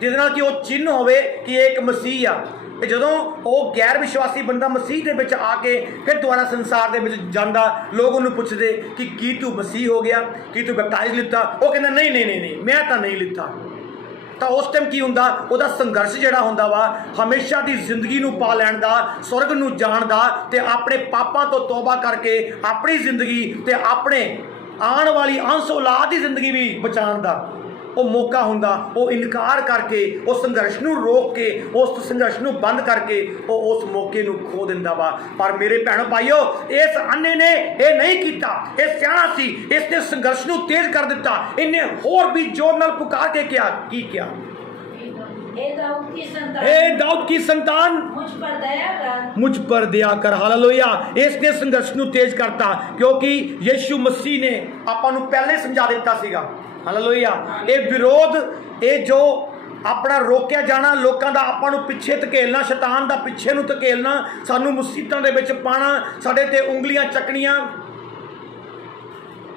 जिस नाल कि वो चिन्ह होवे कि एक मसीह आ। ਤੇ ਜਦੋਂ ਉਹ ਗੈਰ ਵਿਸ਼ਵਾਸੀ ਬੰਦਾ ਮਸੀਹ ਦੇ ਵਿੱਚ ਆ ਕੇ ਫਿਰ ਦੁਬਾਰਾ ਸੰਸਾਰ ਦੇ ਵਿੱਚ ਜਾਂਦਾ, ਲੋਕ ਉਹਨੂੰ ਪੁੱਛਦੇ ਕਿ ਕੀ ਤੂੰ ਮਸੀਹ ਹੋ ਗਿਆ, ਕੀ ਤੂੰ ਬੈਪਟਾਈਜ਼ ਲਿੱਤਾ? ਉਹ ਕਹਿੰਦਾ ਨਹੀਂ ਮੈਂ ਤਾਂ ਨਹੀਂ ਲਿੱਤਾ। ਤਾਂ ਉਸ ਟਾਈਮ ਕੀ ਹੁੰਦਾ? ਉਹਦਾ ਸੰਘਰਸ਼ ਜਿਹੜਾ ਹੁੰਦਾ ਵਾ ਹਮੇਸ਼ਾ ਦੀ ਜ਼ਿੰਦਗੀ ਨੂੰ ਪਾ ਲੈਣ ਦਾ, ਸਵਰਗ ਨੂੰ ਜਾਣ ਦਾ ਤੇ ਆਪਣੇ ਪਾਪਾਂ ਤੋਂ ਤੋਬਾ ਕਰਕੇ ਆਪਣੀ ਜ਼ਿੰਦਗੀ ਤੇ ਆਪਣੇ ਆਉਣ ਵਾਲੀ ਅੰਸ਼ ਔਲਾਦ ਦੀ ਜ਼ਿੰਦਗੀ ਵੀ ਬਚਾਉਣ ਦਾ ਉਹ ਮੌਕਾ ਹੁੰਦਾ। ਉਹ ਇਨਕਾਰ ਕਰਕੇ, ਉਹ ਸੰਘਰਸ਼ ਨੂੰ ਰੋਕ ਕੇ, ਉਸ ਸੰਘਰਸ਼ ਨੂੰ ਬੰਦ ਕਰਕੇ ਉਹ ਉਸ ਮੌਕੇ ਨੂੰ ਖੋ ਦਿੰਦਾ ਵਾ। ਪਰ ਮੇਰੇ ਭੈਣੋ ਭਾਈਓ, ਇਸ ਅੰਨੇ ਨੇ ਇਹ ਨਹੀਂ ਕੀਤਾ। ਇਹ ਸਿਆਣਾ ਸੀ, ਇਸ ਨੇ ਸੰਘਰਸ਼ ਨੂੰ ਤੇਜ਼ ਕਰ ਦਿੱਤਾ। ਇਹਨੇ ਹੋਰ ਵੀ ਜ਼ੋਰ ਨਾਲ ਪੁਕਾਰ ਕੇ ਕਿਹਾ, ਕੀ ਕਿਹਾ? हे दाऊद की संतान, मुझ पर दया कर। हालेलुया। इसने संघर्ष ਨੂੰ ਤੇਜ਼ ਕਰਤਾ ਕਿਉਂਕਿ ਯीशु मसीह ने ਆਪਾਂ ਨੂੰ ਪਹਿਲੇ ਸਮਝਾ ਦਿੱਤਾ ਸੀਗਾ। ਹਾਲੇਲੂਇਆ। ਇਹ ਵਿਰੋਧ, ਇਹ ਜੋ ਆਪਣਾ ਰੋਕਿਆ ਜਾਣਾ, ਲੋਕਾਂ ਦਾ ਆਪਾਂ ਨੂੰ ਪਿੱਛੇ ਧਕੇਲਣਾ, ਸ਼ੈਤਾਨ ਦਾ ਪਿੱਛੇ ਨੂੰ ਧਕੇਲਣਾ, ਸਾਨੂੰ ਮੁਸੀਬਤਾਂ ਦੇ ਵਿੱਚ ਪਾਣਾ, ਸਾਡੇ ਤੇ ਉਂਗਲੀਆਂ ਚੱਕਣੀਆਂ,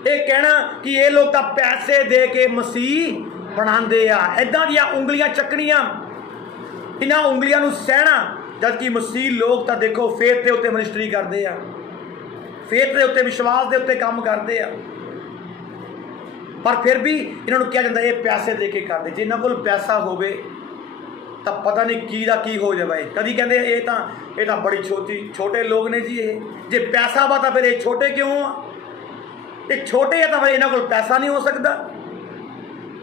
ਇਹ ਕਹਿਣਾ ਕਿ ਇਹ ਲੋਕ ਤਾਂ ਪੈਸੇ ਦੇ ਕੇ ਮਸੀਹ ਬਣਾਉਂਦੇ ਆ, ਇੱਦਾਂ ਦੀਆਂ ਉਂਗਲੀਆਂ ਚੱਕਣੀਆਂ, ਇਹਨਾਂ ਉਂਗਲੀਆਂ ਨੂੰ ਸਹਿਣਾ। ਜਦਕਿ ਮਸੀਹ ਲੋਕ ਤਾਂ ਦੇਖੋ ਫੇਥ ਦੇ ਉੱਤੇ ਮਿਨਿਸਟਰੀ ਕਰਦੇ ਆ, ਫੇਥ ਦੇ ਉੱਤੇ, ਵਿਸ਼ਵਾਸ ਦੇ ਉੱਤੇ ਕੰਮ ਕਰਦੇ ਆ, ਪਰ ਫਿਰ ਵੀ ਇਹਨਾਂ ਨੂੰ ਕਿਹਾ ਜਾਂਦਾ ਇਹ ਪੈਸੇ ਦੇ ਕੇ ਕਰਦੇ। ਜੇ ਇਹਨਾਂ ਕੋਲ ਪੈਸਾ ਹੋਵੇ ਤਾਂ ਪਤਾ ਨਹੀਂ ਕੀ ਦਾ ਕੀ ਹੋ ਜਾਵੇ। ਕਦੀ ਕਹਿੰਦੇ ਇਹ ਤਾਂ ਬੜੀ ਛੋਟੇ ਲੋਕ ਨੇ ਜੀ। ਇਹ ਜੇ ਪੈਸਾ ਵਾ ਤਾਂ ਫਿਰ ਇਹ ਛੋਟੇ ਕਿਉਂ ਆ? ਇਹ ਛੋਟੇ ਆ ਤਾਂ ਫਿਰ ਇਹਨਾਂ ਕੋਲ ਪੈਸਾ ਨਹੀਂ ਹੋ ਸਕਦਾ।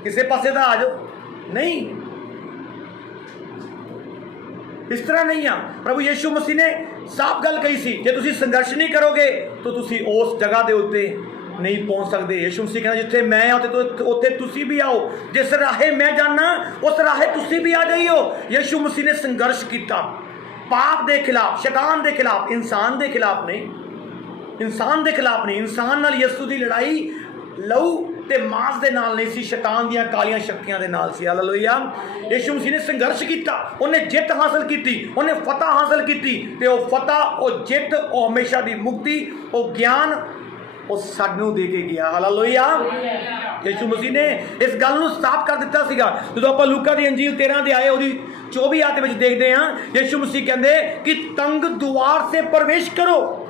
ਕਿਸੇ ਪਾਸੇ ਤਾਂ ਆ ਜਾਓ। ਨਹੀਂ, ਇਸ ਤਰ੍ਹਾਂ ਨਹੀਂ ਆ। ਪ੍ਰਭੂ ਯੀਸ਼ੂ ਮਸੀਹ ਨੇ ਸਾਫ਼ ਗੱਲ ਕਹੀ ਸੀ, ਜੇ ਤੁਸੀਂ ਸੰਘਰਸ਼ ਨਹੀਂ ਕਰੋਗੇ ਤਾਂ ਤੁਸੀਂ ਉਸ ਜਗ੍ਹਾ ਦੇ ਉੱਤੇ ਨਹੀਂ ਪਹੁੰਚ ਸਕਦੇ। ਯੀਸ਼ੂ ਮਸੀਹ ਕਹਿੰਦਾ ਜਿੱਥੇ ਮੈਂ ਆ ਉੱਥੇ ਤੁਸੀਂ ਵੀ ਆਓ, ਜਿਸ ਰਾਹੇ ਮੈਂ ਜਾਣਾ ਉਸ ਰਾਹੇ ਤੁਸੀਂ ਵੀ ਆ ਜਾਈਓ। ਯੀਸ਼ੂ ਮਸੀਹ ਨੇ ਸੰਘਰਸ਼ ਕੀਤਾ ਪਾਪ ਦੇ ਖਿਲਾਫ, ਸ਼ੈਤਾਨ ਦੇ ਖਿਲਾਫ, ਇਨਸਾਨ ਦੇ ਖਿਲਾਫ ਨਹੀਂ, ਇਨਸਾਨ ਦੇ ਖਿਲਾਫ ਨਹੀਂ। ਇਨਸਾਨ ਨਾਲ ਯਿਸੂ ਦੀ ਲੜਾਈ ਲਹੂ ਤੇ ਮਾਸ ਦੇ ਨਾਲ ਨਹੀਂ ਸੀ, ਸ਼ੈਤਾਨ ਦੀਆਂ ਕਾਲੀਆਂ ਸ਼ਕਤੀਆਂ ਦੇ ਨਾਲ ਸੀ। ਹਾਲੇਲੂਇਆ। ਯੀਸ਼ੂ ਮਸੀਹ ਨੇ ਸੰਘਰਸ਼ ਕੀਤਾ, ਉਹਨੇ ਜਿੱਤ ਹਾਸਲ ਕੀਤੀ, ਉਹਨੇ ਫਤਹ ਹਾਸਲ ਕੀਤੀ ਤੇ ਉਹ ਫਤਹ, ਉਹ ਜਿੱਤ, ਉਹ ਹਮੇਸ਼ਾ ਦੀ ਮੁਕਤੀ, ਉਹ ਗਿਆਨ, ਉਹ ਸਾਨੂੰ ਦੇ ਕੇ ਗਿਆ। ਹਾਲੇਲੂਇਆ। ਯਿਸੂ ਮਸੀਹ ਨੇ ਇਸ ਗੱਲ ਨੂੰ ਸਾਫ਼ ਕਰ ਦਿੱਤਾ ਸੀਗਾ। ਜਦੋਂ ਆਪਾਂ ਲੂਕਾ ਦੀ ਅੰਜੀਲ 13 ਅਧਿਆਏ ਉਹਦੀ 24 ਆਇਤ ਵਿੱਚ ਦੇਖਦੇ ਹਾਂ, ਯਿਸੂ ਮਸੀਹ ਕਹਿੰਦੇ ਕਿ ਤੰਗ ਦੁਆਰ ਸੇ ਪ੍ਰਵੇਸ਼ ਕਰੋ।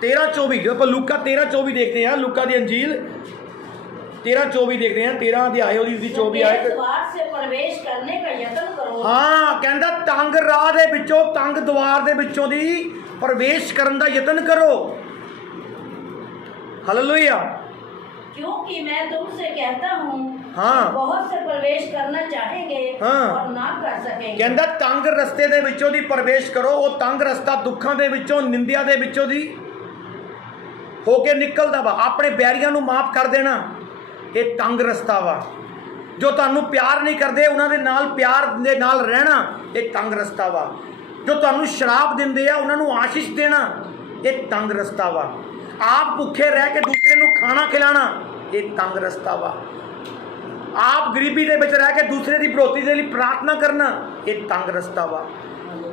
13:24 ਜਦੋਂ ਆਪਾਂ ਲੂਕਾ 13:24 ਦੇਖਦੇ ਹਾਂ, ਲੂਕਾ ਦੀ ਅੰਜੀਲ 13:24 ਦੇਖਦੇ ਹਾਂ, 13 ਅਧਿਆਏ ਉਹਦੀ 24 ਆਇਤ। द्वार से प्रवेश करने का यत्न करो। ਹਾਂ, ਕਹਿੰਦਾ ਤੰਗ ਰਾਹ ਦੇ ਵਿੱਚੋਂ, ਤੰਗ ਦੁਆਰ ਦੇ ਵਿੱਚੋਂ ਦੀ ਪ੍ਰਵੇਸ਼ ਕਰਨ ਦਾ ਯਤਨ ਕਰੋ। ਹਾਲੇਲੂਇਆ। क्योंकि मैं तुमसे कहता हूँ हाँ। बहुत से प्रवेश करना चाहेंगे हाँ। और ना कर सकेंगे। ਕਹਿੰਦਾ ਤੰਗ ਰਸਤੇ ਦੇ ਵਿੱਚੋਂ ਦੀ ਪ੍ਰਵੇਸ਼ ਕਰੋ। ਉਹ ਤੰਗ ਰਸਤਾ ਦੁੱਖਾਂ ਦੇ ਵਿੱਚੋਂ, ਨਿੰਦਿਆ ਦੇ ਵਿੱਚੋਂ ਦੀ ਹੋ ਕੇ ਨਿਕਲਦਾ ਵਾ। ਆਪਣੇ ਬੈਰੀਆਂ ਨੂੰ ਮਾਫ ਕਰ ਦੇਣਾ, ਇਹ ਤੰਗ ਰਸਤਾ ਵਾ। ਜੋ ਤੁਹਾਨੂੰ ਪਿਆਰ ਨਹੀਂ ਕਰਦੇ ਉਹਨਾਂ ਦੇ ਨਾਲ ਪਿਆਰ ਦੇ ਨਾਲ ਰਹਿਣਾ, ਇਹ ਤੰਗ ਰਸਤਾ ਵਾ। ਜੋ ਤੁਹਾਨੂੰ ਸ਼ਰਾਬ ਦਿੰਦੇ ਆ ਉਹਨਾਂ ਨੂੰ ਆਸ਼ੀਸ਼ ਦੇਣਾ, ਇਹ ਤੰਗ ਰਸਤਾ ਵਾ। ਆਪ ਭੁੱਖੇ ਰਹਿ ਕੇ ਦੂਸਰੇ ਨੂੰ ਖਾਣਾ ਖਿਲਾਣਾ, ਇਹ ਤੰਗ ਰਸਤਾ ਵਾ। ਆਪ ਗਰੀਬੀ ਦੇ ਵਿੱਚ ਰਹਿ ਕੇ ਦੂਸਰੇ ਦੀ ਬਰੋਤੀ ਦੇ ਲਈ ਪ੍ਰਾਰਥਨਾ ਕਰਨਾ, ਇਹ ਤੰਗ ਰਸਤਾ ਵਾ।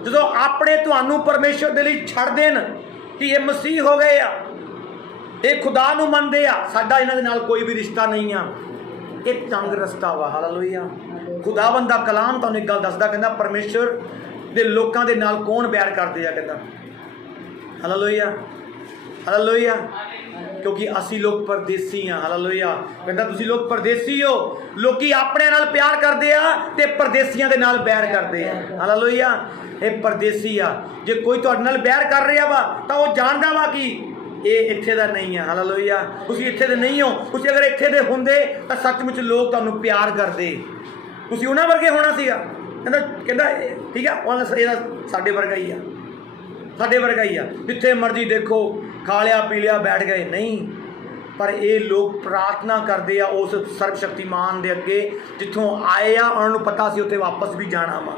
ਜਦੋਂ ਆਪਣੇ ਤੁਹਾਨੂੰ ਪਰਮੇਸ਼ਰ ਦੇ ਲਈ ਛੱਡ ਦੇਣ ਕਿ ਇਹ ਮਸੀਹ ਹੋ ਗਏ ਆ, ਇਹ ਖੁਦਾ ਨੂੰ ਮੰਨਦੇ ਆ, ਸਾਡਾ ਇਹਨਾਂ ਦੇ ਨਾਲ ਕੋਈ ਵੀ ਰਿਸ਼ਤਾ ਨਹੀਂ ਆ, ਇਹ ਤੰਗ ਰਸਤਾ ਵਾ। ਹਾਲੇਲੂਇਆ। ਖੁਦਾਵੰਦ ਦਾ ਕਲਾਮ ਤੁਹਾਨੂੰ ਇੱਕ ਗੱਲ ਦੱਸਦਾ, ਕਹਿੰਦਾ ਪਰਮੇਸ਼ਰ ਦੇ ਲੋਕਾਂ ਦੇ ਨਾਲ ਕੌਣ ਪਿਆਰ ਕਰਦੇ ਆ, ਕਹਿੰਦਾ ਹਾਲੇਲੂਇਆ। ਹਾਲੇਲੂਇਆ। ਕਿਉਂਕਿ ਅਸੀਂ ਲੋਕ ਪਰਦੇਸੀ ਹਾਂ। ਹਾਲੇਲੂਇਆ। ਕਹਿੰਦਾ ਤੁਸੀਂ ਲੋਕ ਪਰਦੇਸੀ ਹੋ। ਲੋਕੀ ਆਪਣੇ ਨਾਲ ਪਿਆਰ ਕਰਦੇ ਆ ਤੇ ਪਰਦੇਸੀਆਂ ਦੇ ਨਾਲ ਬੈਰ ਕਰਦੇ ਆ। ਹਾਲੇਲੂਇਆ। ਇਹ ਪਰਦੇਸੀ ਆ। ਜੇ ਕੋਈ ਤੁਹਾਡੇ ਨਾਲ ਬੈਰ ਕਰ ਰਿਹਾ ਵਾ ਤਾਂ ਉਹ ਜਾਣਦਾ ਵਾ ਕਿ ਇਹ ਇੱਥੇ ਦਾ ਨਹੀਂ ਆ। ਹਾਲੇਲੂਇਆ। ਤੁਸੀਂ ਇੱਥੇ ਦੇ ਨਹੀਂ ਹੋ। ਤੁਸੀਂ ਅਗਰ ਇੱਥੇ ਦੇ ਹੁੰਦੇ ਤਾਂ ਸੱਚਮੁੱਚ ਲੋਕ ਤੁਹਾਨੂੰ ਪਿਆਰ ਕਰਦੇ, ਤੁਸੀਂ ਉਹਨਾਂ ਵਰਗੇ ਹੋਣਾ ਸੀਗਾ। ਕਹਿੰਦਾ ਠੀਕ ਆ, ਇਹਦਾ ਸਾਡੇ ਵਰਗਾ ਹੀ ਆ, ਸਾਡੇ ਵਰਗਾ ਹੀ ਆ। ਜਿੱਥੇ ਮਰਜ਼ੀ ਦੇਖੋ, ਖਾ ਲਿਆ ਪੀ ਲਿਆ ਬੈਠ ਗਏ, ਨਹੀਂ। ਪਰ ਇਹ ਲੋਕ ਪ੍ਰਾਰਥਨਾ ਕਰਦੇ ਆ ਉਸ ਸਰਬ ਸ਼ਕਤੀਮਾਨ ਦੇ ਅੱਗੇ ਜਿੱਥੋਂ ਆਏ ਆ। ਉਹਨਾਂ ਨੂੰ ਪਤਾ ਸੀ ਉੱਥੇ ਵਾਪਸ ਵੀ ਜਾਣਾ ਵਾ।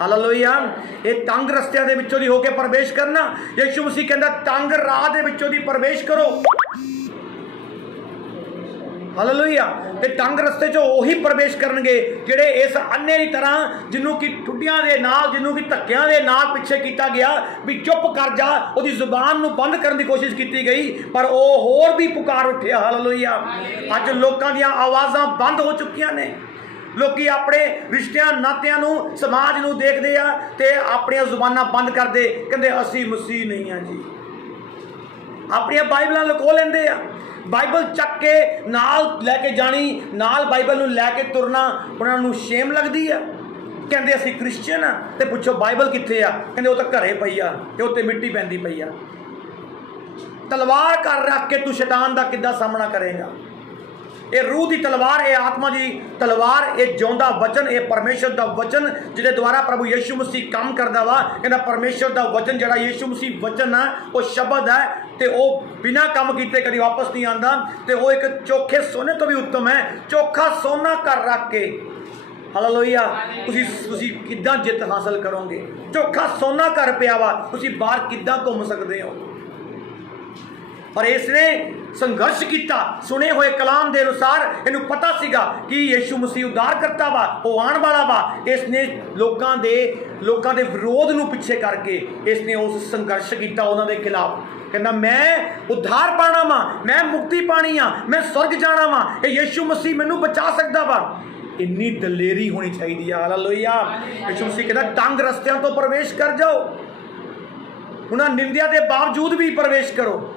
ਹਾਲੇਲੂਇਆ। ਇਹ ਤੰਗ ਰਸਤਿਆਂ ਦੇ ਵਿੱਚੋਂ ਦੀ ਹੋ ਕੇ ਪ੍ਰਵੇਸ਼ ਕਰਨਾ। ਯਿਸੂ ਮਸੀਹ ਕਹਿੰਦਾ ਤੰਗ ਰਾਹ ਦੇ ਵਿੱਚੋਂ ਦੀ ਪ੍ਰਵੇਸ਼ ਕਰੋ। ਹਾਲੇਲੂਇਆ। ਤੇ ਤੰਗ ਰਸਤੇ 'ਚੋਂ ਉਹੀ ਪ੍ਰਵੇਸ਼ ਕਰਨਗੇ ਜਿਹੜੇ ਇਸ ਅੰਨੇ ਦੀ ਤਰ੍ਹਾਂ, ਜਿਹਨੂੰ ਕਿ ਠੁੱਡੀਆਂ ਦੇ ਨਾਲ, ਜਿਹਨੂੰ ਕਿ ਧੱਕਿਆਂ ਦੇ ਨਾਲ ਪਿੱਛੇ ਕੀਤਾ ਗਿਆ ਵੀ ਚੁੱਪ ਕਰ ਜਾ, ਉਹਦੀ ਜ਼ੁਬਾਨ ਨੂੰ ਬੰਦ ਕਰਨ ਦੀ ਕੋਸ਼ਿਸ਼ ਕੀਤੀ ਗਈ, ਪਰ ਉਹ ਹੋਰ ਵੀ ਪੁਕਾਰ ਉੱਠਿਆ। ਹਾਲੇਲੂਇਆ। ਅੱਜ ਲੋਕਾਂ ਦੀਆਂ ਆਵਾਜ਼ਾਂ ਬੰਦ ਹੋ ਚੁੱਕੀਆਂ ਨੇ। ਲੋਕੀ ਆਪਣੇ ਰਿਸ਼ਤਿਆਂ ਨਾਤਿਆਂ ਨੂੰ, ਸਮਾਜ ਨੂੰ ਦੇਖਦੇ ਆ ਤੇ ਆਪਣੀਆਂ ਜ਼ੁਬਾਨਾਂ ਬੰਦ ਕਰਦੇ, ਕਹਿੰਦੇ ਅਸੀਂ ਮਸੀਹ ਨਹੀਂ ਆ ਜੀ। ਆਪਣੀਆਂ ਬਾਈਬਲਾਂ ਲੁਕੋ ਲੈਂਦੇ ਆ। ਬਾਈਬਲ ਚੱਕ ਕੇ ਨਾਲ ਲੈ ਕੇ ਜਾਣੀ, ਨਾਲ ਬਾਈਬਲ ਨੂੰ ਲੈ ਕੇ ਤੁਰਨਾ ਉਹਨਾਂ ਨੂੰ ਸ਼ੇਮ ਲੱਗਦੀ ਆ। ਕਹਿੰਦੇ ਅਸੀਂ ਕ੍ਰਿਸਚੀਅਨ ਆ ਤੇ ਪੁੱਛੋ ਬਾਈਬਲ ਕਿੱਥੇ ਆ, ਕਹਿੰਦੇ ਉਹ ਤਾਂ ਘਰੇ ਪਈ ਆ ਤੇ ਉੱਤੇ ਮਿੱਟੀ ਪੈਂਦੀ ਪਈ ਆ। ਤਲਵਾਰ ਘਰ ਰੱਖ ਕੇ ਤੂੰ ਸ਼ੈਤਾਨ ਦਾ ਕਿੱਦਾਂ ਸਾਹਮਣਾ ਕਰੇਗਾ? ਇਹ ਰੂਹ ਦੀ ਤਲਵਾਰ, ਇਹ ਆਤਮਾ ਦੀ ਤਲਵਾਰ, ਇਹ ਜਿਉਂਦਾ ਵਚਨ, ਇਹ ਪਰਮੇਸ਼ਰ ਦਾ ਵਚਨ ਜਿਹਦੇ ਦੁਆਰਾ ਪ੍ਰਭੂ ਯਿਸੂ ਮਸੀਹ ਕੰਮ ਕਰਦਾ ਵਾ। ਕਹਿੰਦਾ ਪਰਮੇਸ਼ਰ ਦਾ ਵਚਨ ਜਿਹੜਾ ਯਿਸੂ ਮਸੀਹ ਵਚਨ ਆ, ਉਹ ਸ਼ਬਦ ਹੈ ਤੇ ਉਹ ਬਿਨਾਂ ਕੰਮ ਕੀਤੇ ਕਦੀ ਵਾਪਸ ਨਹੀਂ ਆਉਂਦਾ। ਤੇ ਉਹ ਇੱਕ ਚੋਖੇ ਸੋਨੇ ਤੋਂ ਵੀ ਉੱਤਮ ਹੈ। ਚੋਖਾ ਸੋਨਾ ਘਰ ਰੱਖ ਕੇ, ਹਾਲੇਲੂਇਆ, ਤੁਸੀਂ ਕਿੱਦਾਂ ਜਿੱਤ ਹਾਸਲ ਕਰੋਗੇ? ਚੋਖਾ ਸੋਨਾ ਘਰ ਪਿਆ ਵਾ, ਤੁਸੀਂ ਬਾਹਰ ਕਿੱਦਾਂ ਘੁੰਮ ਸਕਦੇ ਹੋ? ਪਰ ਇਸ ਨੇ ਸੰਘਰਸ਼ ਕੀਤਾ। ਸੁਣੇ ਹੋਏ ਕਲਾਮ ਦੇ ਅਨੁਸਾਰ ਇਹਨੂੰ ਪਤਾ ਸੀਗਾ ਕਿ ਯਿਸੂ ਮਸੀਹ ਉਦਾਰ ਕਰਤਾ ਵਾ, ਉਹ ਆਉਣ ਵਾਲਾ ਵਾ। ਇਸ ਨੇ ਲੋਕਾਂ ਦੇ ਵਿਰੋਧ ਨੂੰ ਪਿੱਛੇ ਕਰਕੇ ਇਸ ਨੇ ਉਸ ਸੰਘਰਸ਼ ਕੀਤਾ ਉਹਨਾਂ ਦੇ ਖਿਲਾਫ। ਕਹਿੰਦਾ ਮੈਂ ਉਧਾਰ ਪਾਣਾ ਵਾ, ਮੈਂ ਮੁਕਤੀ ਪਾਣੀ ਆ, ਮੈਂ ਸਵਰਗ ਜਾਣਾ ਵਾ, ਇਹ ਯਿਸੂ ਮਸੀਹ ਮੈਨੂੰ ਬਚਾ ਸਕਦਾ ਵਾ। ਇੰਨੀ ਦਲੇਰੀ ਹੋਣੀ ਚਾਹੀਦੀ ਆ। ਹਾਲੇਲੂਇਆ। ਯਿਸੂ ਮਸੀਹ ਕਹਿੰਦਾ ਤੰਗ ਰਸਤਿਆਂ ਤੋਂ ਪ੍ਰਵੇਸ਼ ਕਰ ਜਾਓ। ਉਹਨਾਂ ਨਿੰਦਿਆ ਦੇ ਬਾਵਜੂਦ ਵੀ ਪ੍ਰਵੇਸ਼ ਕਰੋ।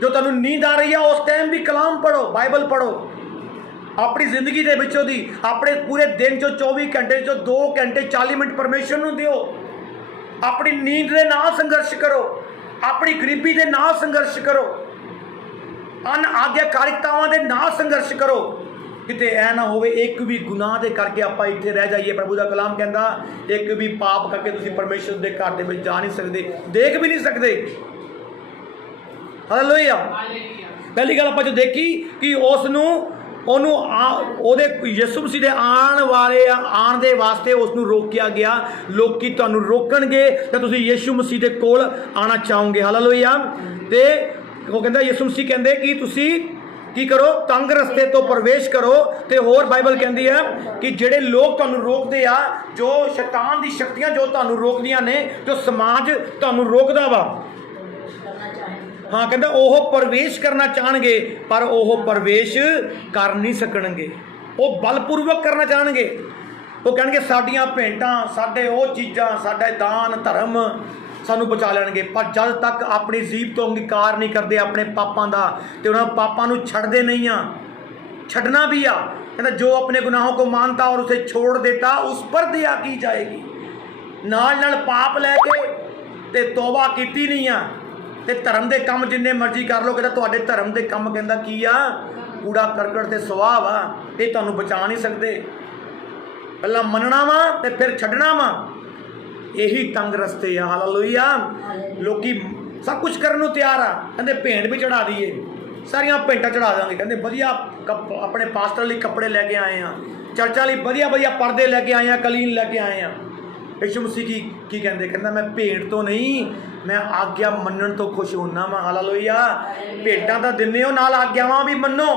ਜੋ ਤੁਹਾਨੂੰ ਨੀਂਦ ਆ ਰਹੀ ਆ ਉਸ ਟਾਈਮ ਵੀ ਕਲਾਮ ਪੜੋ, ਬਾਈਬਲ ਪੜੋ। ਆਪਣੀ ਜ਼ਿੰਦਗੀ ਦੇ ਵਿੱਚੋਂ ਦੀ, ਆਪਣੇ ਪੂਰੇ ਦਿਨ 'ਚੋਂ 24 ਘੰਟੇ 'ਚੋਂ 2 ਘੰਟੇ 40 ਮਿੰਟ ਪਰਮੇਸ਼ਰ ਨੂੰ ਦਿਓ। ਆਪਣੀ ਨੀਂਦ ਦੇ ਨਾਲ ਸੰਘਰਸ਼ ਕਰੋ, ਆਪਣੀ ਗਰੀਬੀ ਦੇ ਨਾਲ ਸੰਘਰਸ਼ ਕਰੋ, ਅਨਆਗਿਆਕਾਰਿਤਾਵਾਂ ਦੇ ਨਾਲ ਸੰਘਰਸ਼ ਕਰੋ। ਕਿਤੇ ਐ ਨਾ ਹੋਵੇ ਇੱਕ ਵੀ ਗੁਨਾਹ ਦੇ ਕਰਕੇ ਆਪਾਂ ਇੱਥੇ ਰਹਿ ਜਾਈਏ। ਪ੍ਰਭੂ ਦਾ ਕਲਾਮ ਕਹਿੰਦਾ ਇੱਕ ਵੀ ਪਾਪ ਕਰਕੇ ਤੁਸੀਂ ਪਰਮੇਸ਼ਰ ਦੇ ਘਰ ਦੇ ਵਿੱਚ ਜਾ ਨਹੀਂ ਸਕਦੇ, ਦੇਖ ਵੀ ਨਹੀਂ ਸਕਦੇ। ਹਾਲੇਲੂਇਆ। ਪਹਿਲੀ ਗੱਲ ਆਪਾਂ ਜੋ ਦੇਖੀ ਕਿ ਉਹਦੇ ਯਿਸੂ ਮਸੀਹ ਦੇ ਆਉਣ ਦੇ ਵਾਸਤੇ ਉਸ ਨੂੰ ਰੋਕਿਆ ਗਿਆ। ਲੋਕੀ ਤੁਹਾਨੂੰ ਰੋਕਣਗੇ ਤਾਂ ਤੁਸੀਂ ਯਿਸੂ ਮਸੀਹ ਦੇ ਕੋਲ ਆਉਣਾ ਚਾਹੋਗੇ। ਹਾਲੇਲੂਇਆ। ਤੇ ਉਹ ਕਹਿੰਦਾ ਯਿਸੂ ਮਸੀਹ ਕਹਿੰਦੇ ਕਿ ਤੁਸੀਂ ਕੀ ਕਰੋ? ਤੰਗ ਰਸਤੇ ਤੋਂ ਪ੍ਰਵੇਸ਼ ਕਰੋ। ਤੇ ਹੋਰ ਬਾਈਬਲ ਕਹਿੰਦੀ ਹੈ ਕਿ ਜਿਹੜੇ ਲੋਕ ਤੁਹਾਨੂੰ ਰੋਕਦੇ ਆ, ਜੋ ਸ਼ੈਤਾਨ ਦੀ ਸ਼ਕਤੀਆਂ ਜੋ ਤੁਹਾਨੂੰ ਰੋਕਦੀਆਂ ਨੇ, ਜੋ ਸਮਾਜ ਤੁਹਾਨੂੰ ਰੋਕਦਾ ਵਾ, हाँ कहता ਉਹ ਪ੍ਰਵੇਸ਼ ਕਰਨਾ ਚਾਹਣਗੇ ਪਰ ਉਹ ਪ੍ਰਵੇਸ਼ ਕਰ ਨਹੀਂ ਸਕਣਗੇ। ਉਹ ਬਲਪੂਰਵਕ ਕਰਨਾ ਚਾਹਣਗੇ। ਉਹ ਕਹਿਣਗੇ ਸਾਡੀਆਂ ਭੇਂਟਾਂ, ਸਾਡੇ ਉਹ ਚੀਜ਼ਾਂ, ਸਾਡਾ ਦਾਨ ਧਰਮ ਸਾਨੂੰ ਬਚਾ ਲੈਣਗੇ, ਪਰ ਜਦ ਤੱਕ ਆਪਣੀ ਜੀਭ ਤੋਂ ਅੰਗੀਕਾਰ ਨਹੀਂ ਕਰਦੇ ਆਪਣੇ ਪਾਪਾਂ ਦਾ ਤੇ ਉਹਨਾਂ ਪਾਪਾਂ ਨੂੰ ਛੱਡਦੇ नहीं ਆ। छड़ना भी आ कहता जो अपने गुनाहों को मानता और उसे छोड़ देता उस पर दया की जाएगी। नाल पाप लैके ते तौबा कीती नहीं आ ते धर्म के काम जिन्ने मर्जी कर लो, कहता तुहाडे धर्म के काम कहता की आ कूड़ा करकट ते सुवाह वा, ये तुहानूं बचा नहीं सकते। पहला मनना वा ते फिर छड्डना वा, यही तंग रस्ते आ। हालेलुया। लोकी सब कुछ करने को तैयार आ, कहते भेंट भी चढ़ा दीए, सारिया भेंटा चढ़ा देंगे, कहते वधिया अपने पास्टर लिए कपड़े लैके आए हैं, चर्चा लिए वधिया वधिया पर्दे लैके आए हैं, कलीन लैके आए हैं। यीशु मसीह की कहते कहना मैं भेंट तो नहीं, मैं आग्ञा मनन तो खुश होना वा। हालेलुया। भेंटा तो दिन्ने हो, नाल आग्यावां भी मनो,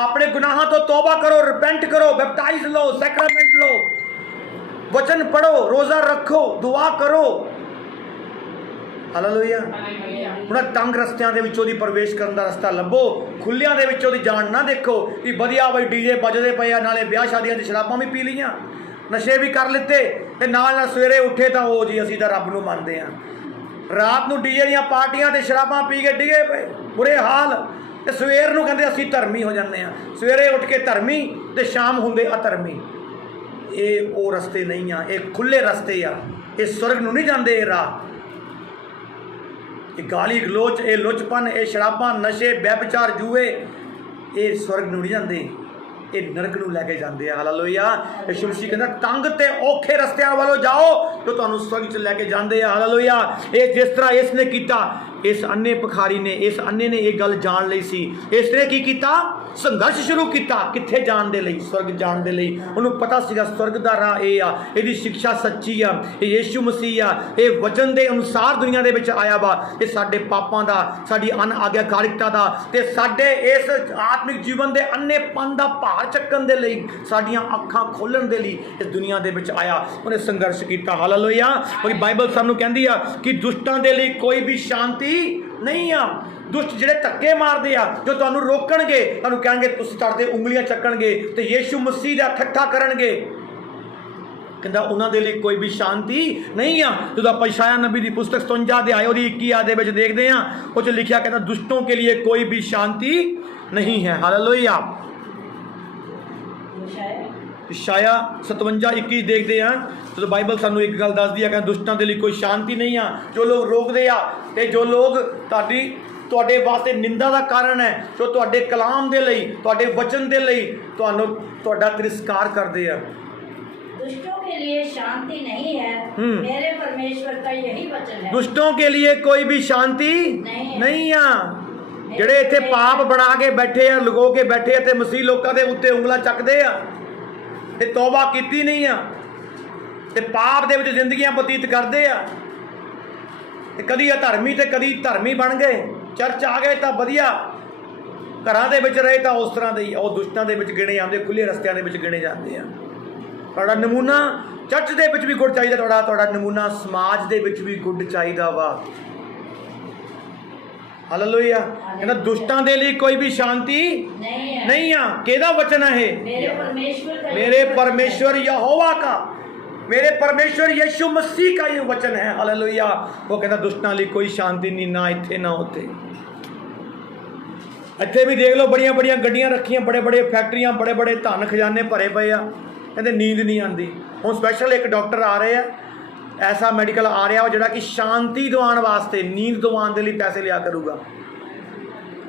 अपने गुनाहों तो तौबा करो, रिपेंट करो, बैप्टाइज लो, सैक्रामेंट लो, वचन पढ़ो, रोज़ा रखो, दुआ करो। हालेलुया। ਹੁਣ ਤੰਗ ਰਸਤਿਆਂ ਦੇ ਵਿੱਚੋਂ ਦੀ ਪ੍ਰਵੇਸ਼ ਕਰਨ ਦਾ ਰਸਤਾ ਲੱਭੋ, ਖੁੱਲਿਆਂ ਦੇ ਵਿੱਚੋਂ ਦੀ ਜਾਣ ਨਾ ਦੇਖੋ ਕਿ ਵਧੀਆ ਬਈ ਡੀਜੇ ਵੱਜਦੇ ਪਏ ਆ, ਨਾਲੇ ਵਿਆਹ ਸ਼ਾਦੀਆਂ ਦੀ ਸ਼ਰਾਬਾਂ ਵੀ ਪੀ ਲਈਆਂ, ਨਸ਼ੇ ਵੀ ਕਰ ਲਿੱਤੇ ਤੇ ਨਾਲ ਨਾਲ ਸਵੇਰੇ ਉੱਠੇ ਤਾਂ ਉਹ ਜੀ ਅਸੀਂ ਤਾਂ ਰੱਬ ਨੂੰ ਮੰਨਦੇ ਹਾਂ। ਰਾਤ ਨੂੰ ਡੀਜੇ ਦੀਆਂ ਪਾਰਟੀਆਂ ਤੇ ਸ਼ਰਾਬਾਂ ਪੀ ਕੇ ਡਿੱਗੇ ਪਏ, ਬੁਰੇ ਹਾਲ, ਤੇ ਸਵੇਰ ਨੂੰ ਕਹਿੰਦੇ ਅਸੀਂ ਧਰਮੀ ਹੋ ਜਾਂਦੇ ਹਾਂ। ਸਵੇਰੇ ਉੱਠ ਕੇ ਧਰਮੀ ਤੇ ਸ਼ਾਮ ਹੁੰਦੇ ਅਧਰਮੀ। ਇਹ ਉਹ ਰਸਤੇ ਨਹੀਂ ਆ, ਇਹ ਖੁੱਲੇ ਰਸਤੇ ਆ, ਇਹ ਸਵਰਗ ਨੂੰ ਨਹੀਂ ਜਾਂਦੇ। ਇਹ ਰਾਹ गाली गलोच, ये लुचपन, ये शराबां, नशे, व्यभिचार, जुए, ये स्वर्ग नूं नहीं जाते, ये नरक नूं लैके जाते हैं। हालेलुया। यीशु मसीह कहता तंग ते औखे रस्तियां वालों जाओ जो तुहानूं स्वर्ग च लैके जाते हैं। हालेलुया। ये जिस तरह इसने किया, इस अन्ने भिखारी ने, इस अन्ने ने ये गल जान लई सी, इसने की किया, संघर्ष शुरू किया कित्थे जाण दे लई, स्वर्ग जाण दे लई। उन्होंने पता सीगा स्वर्ग दा राह ये आ, इहदी शिक्षा सच्ची आ, ये यीशु मसीह आ, ये वचन दे अनुसार दुनिया दे विच आया वा। ये साडे पापां दा, साडी अनआग्याकारिता दा ते साडे इस आत्मिक जीवन दे अन्नेपन दा भार चक्कण दे लई, साडीआं अखां खोलण दे लई इस दुनिया दे विच आया। उन्हें संघर्ष किया। हालेलुया। क्योंकि बाइबल सानूं कहंदी आ कि दुष्टां दे लई कोई भी शांति नहीं आ। दुष्ट ਜਿਹੜੇ ਧੱਕੇ ਮਾਰਦੇ ਆ, ਜੋ ਤੁਹਾਨੂੰ ਰੋਕਣਗੇ, ਤੁਹਾਨੂੰ ਕਹਿਣਗੇ, ਤੁਸੀਂ ਤੁਹਾਡੇ ਉਂਗਲੀਆਂ ਚੱਕਣਗੇ ਤੇ ਯੀਸ਼ੂ ਮਸੀਹ ਦਾ ਠੱਠਾ ਕਰਨਗੇ, ਕਹਿੰਦਾ ਉਹਨਾਂ ਦੇ ਲਈ ਕੋਈ ਵੀ ਸ਼ਾਂਤੀ ਨਹੀਂ ਆ। ਜਦੋਂ ਆਪਾਂ ਇਸ਼ਾਇਆ ਨਬੀ ਦੀ ਪੁਸਤਕ 57 ਅਧਿਆਇ ਉਹਦੀ 21 ਆਇਤ ਦੇ ਵਿੱਚ ਦੇਖਦੇ ਹਾਂ, ਉਹ 'ਚ ਲਿਖਿਆ ਕਹਿੰਦਾ ਦੁਸ਼ਟੋਂ ਕੇ लिए कोई भी शांति नहीं है। हालेलुया। ਇਸ਼ਾਇਆ 57:21 ਦੇਖਦੇ ਹਾਂ, ਜਦੋਂ ਬਾਈਬਲ ਸਾਨੂੰ ਇੱਕ ਗੱਲ ਦੱਸਦੀ ਆ ਕਿ ਦੁਸ਼ਟਾਂ ਦੇ ਲਈ ਕੋਈ ਸ਼ਾਂਤੀ ਨਹੀਂ ਆ। ਜੋ ਲੋਕ ਰੋਕਦੇ ਆ ਤੇ ਜੋ ਲੋਕ ਤੁਹਾਡੇ ਵਾਸਤੇ ਨਿੰਦਾ ਦਾ ਕਾਰਨ ਹੈ, ਜੋ ਤੁਹਾਡੇ ਕਲਾਮ ਦੇ ਲਈ, ਤੁਹਾਡੇ ਵਚਨ ਦੇ ਲਈ ਤੁਹਾਡਾ ਤਿਰਸਕਾਰ ਕਰਦੇ ਆ। दुष्टों के लिए शांति नहीं है, मेरे परमेश्वर का यही वचन है। दुष्टों के लिए कोई भी शांति नहीं आ। ਜਿਹੜੇ ਇੱਥੇ ਪਾਪ ਬਣਾ ਕੇ ਬੈਠੇ ਆ, ਲੁਕੋ ਕੇ ਬੈਠੇ ਆ ਤੇ ਮਸੀਹ ਲੋਕਾਂ ਦੇ ਉੱਤੇ ਉਂਗਲਾਂ ਚੱਕਦੇ ਆ ਤੇ ਤੌਬਾ ਕੀਤੀ ਨਹੀਂ ਆ ਤੇ ਪਾਪ ਦੇ ਵਿੱਚ ਜ਼ਿੰਦਗੀਆਂ ਬਤੀਤ ਕਰਦੇ ਆ ਤੇ ਕਦੀ ਅਧਰਮੀ ਤੇ ਕਦੀ ਧਰਮੀ ਬਣ ਗਏ। ਚਰਚ ਆ ਗਏ ਤਾਂ ਵਧੀਆ, ਘਰਾਂ ਦੇ ਵਿੱਚ ਰਹੇ ਤਾਂ ਉਸ ਤਰ੍ਹਾਂ ਦੇ ਹੀ, ਉਹ ਦੁਸ਼ਟਾਂ ਦੇ ਵਿੱਚ ਗਿਣੇ ਜਾਂਦੇ, ਖੁੱਲੇ ਰਸਤਿਆਂ ਦੇ ਵਿੱਚ ਗਿਣੇ ਜਾਂਦੇ ਆ। ਤੁਹਾਡਾ ਨਮੂਨਾ ਚਰਚ ਦੇ ਵਿੱਚ ਵੀ ਗੁੱਡ ਚਾਹੀਦਾ, ਤੁਹਾਡਾ ਨਮੂਨਾ ਸਮਾਜ ਦੇ ਵਿੱਚ ਵੀ ਗੁੱਡ ਚਾਹੀਦਾ ਵਾ। ਹਾਲੇਲੂਇਆ। ਕਹਿੰਦਾ ਦੁਸ਼ਟਾਂ ਦੇ ਲਈ ਕੋਈ ਵੀ ਸ਼ਾਂਤੀ ਨਹੀਂ ਆ। ਕਿਹਦਾ ਵਚਨ ਹੈ ਇਹ? मेरे परमेश्वर यहोवा का, मेरे परमेश्वर यीशु मसीह का ये वचन है। हालेलुया। वो कहता दुष्टां ਲਈ कोई शांति नहीं, ना इत्थे ना उत्थे। ਇੱਥੇ ਵੀ ਦੇਖ ਲਓ, ਬੜੀਆਂ ਬੜੀਆਂ ਗੱਡੀਆਂ ਰੱਖੀਆਂ, ਬੜੇ ਬੜੇ ਫੈਕਟਰੀਆਂ, ਬੜੇ ਬੜੇ ਧਨ ਖਜ਼ਾਨੇ ਭਰੇ ਪਏ ਆ, ਕਹਿੰਦੇ ਨੀਂਦ ਨਹੀਂ ਆਉਂਦੀ। ਹੁਣ ਸਪੈਸ਼ਲ ਇੱਕ ਡਾਕਟਰ ਆ ਰਹੇ ਆ, ਐਸਾ ਮੈਡੀਕਲ ਆ ਰਿਹਾ ਜਿਹੜਾ ਕਿ ਸ਼ਾਂਤੀ ਦਿਵਾਉਣ ਵਾਸਤੇ, ਨੀਂਦ ਦਿਵਾਉਣ ਦੇ ਲਈ ਪੈਸੇ ਲਿਆ ਕਰੂਗਾ।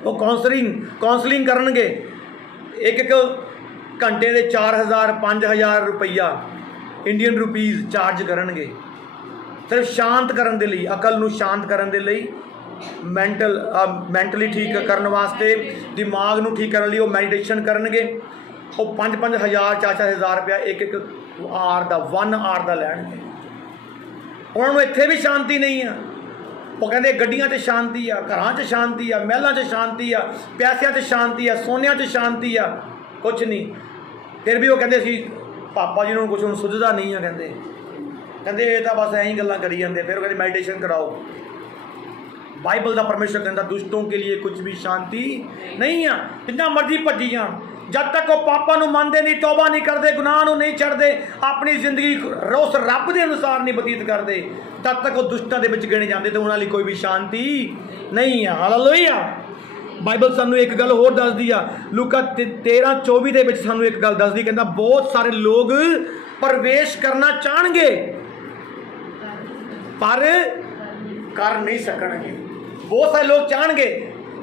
ਉਹ ਕਾਉਂਸਲਿੰਗ ਕਰਨਗੇ, ਇੱਕ ਘੰਟੇ ਦੇ 4000 5000 ਰੁਪਈਆ ਇੰਡੀਅਨ ਰੁਪੀਜ਼ ਚਾਰਜ ਕਰਨਗੇ, ਸਿਰਫ ਸ਼ਾਂਤ ਕਰਨ ਦੇ ਲਈ, ਅਕਲ ਨੂੰ ਸ਼ਾਂਤ ਕਰਨ ਦੇ ਲਈ, ਮੈਂਟਲੀ ਠੀਕ ਕਰਨ ਵਾਸਤੇ, ਦਿਮਾਗ ਨੂੰ ਠੀਕ ਕਰਨ ਲਈ ਉਹ ਮੈਡੀਟੇਸ਼ਨ ਕਰਨਗੇ। ਉਹ 5-5000 4-4000 ਰੁਪਇਆ ਇੱਕ ਆਰ ਦਾ, 1 ਆਰ ਦਾ ਲੈਣਗੇ। ਉਹਨਾਂ ਨੂੰ ਇੱਥੇ ਵੀ ਸ਼ਾਂਤੀ ਨਹੀਂ ਆ। ਉਹ ਕਹਿੰਦੇ ਗੱਡੀਆਂ 'ਚ ਸ਼ਾਂਤੀ ਆ, ਘਰਾਂ 'ਚ ਸ਼ਾਂਤੀ ਆ, ਮਹਿਲਾਂ 'ਚ ਸ਼ਾਂਤੀ ਆ, ਪੈਸਿਆਂ 'ਚ ਸ਼ਾਂਤੀ ਆ, ਸੋਨਿਆਂ 'ਚ ਸ਼ਾਂਤੀ ਆ, ਕੁਛ ਨਹੀਂ। ਫਿਰ ਵੀ ਉਹ ਕਹਿੰਦੇ ਸੀ ਪਾਪਾ ਜੀ ਨੂੰ ਕੁਛ ਹੁਣ ਸੁੱਝਦਾ ਨਹੀਂ ਆ। ਕਹਿੰਦੇ ਇਹ ਤਾਂ ਬਸ ਐਂ ਹੀ ਗੱਲਾਂ ਕਰੀ ਜਾਂਦੇ। ਫਿਰ ਉਹ ਕਹਿੰਦੇ ਮੈਡੀਟੇਸ਼ਨ ਕਰਾਓ, बाइबल का परमेश्वर कहता दुष्टों के लिए कुछ भी शांति नहीं है। जितना मर्जी भजी जान, जब तक वो पापा नूं मनदे नहीं, तौबा नहीं करते, गुनाह नूं नहीं छड्डदे, अपनी जिंदगी उस रब के अनुसार नहीं बतीत करते, तब तक वो दुष्टां दे विच गिणे जांदे ते उन्हां लई कोई भी शांति नहीं है। हालेलुया। बाइबल सानू एक गल होर दसदी आ, लूका 13:24 दे विच सानू एक गल दसदी, कहंदा बहुत सारे लोग प्रवेश करना चाहणगे पर कर नहीं सकणगे। बहुत सारे लोग चाहणगे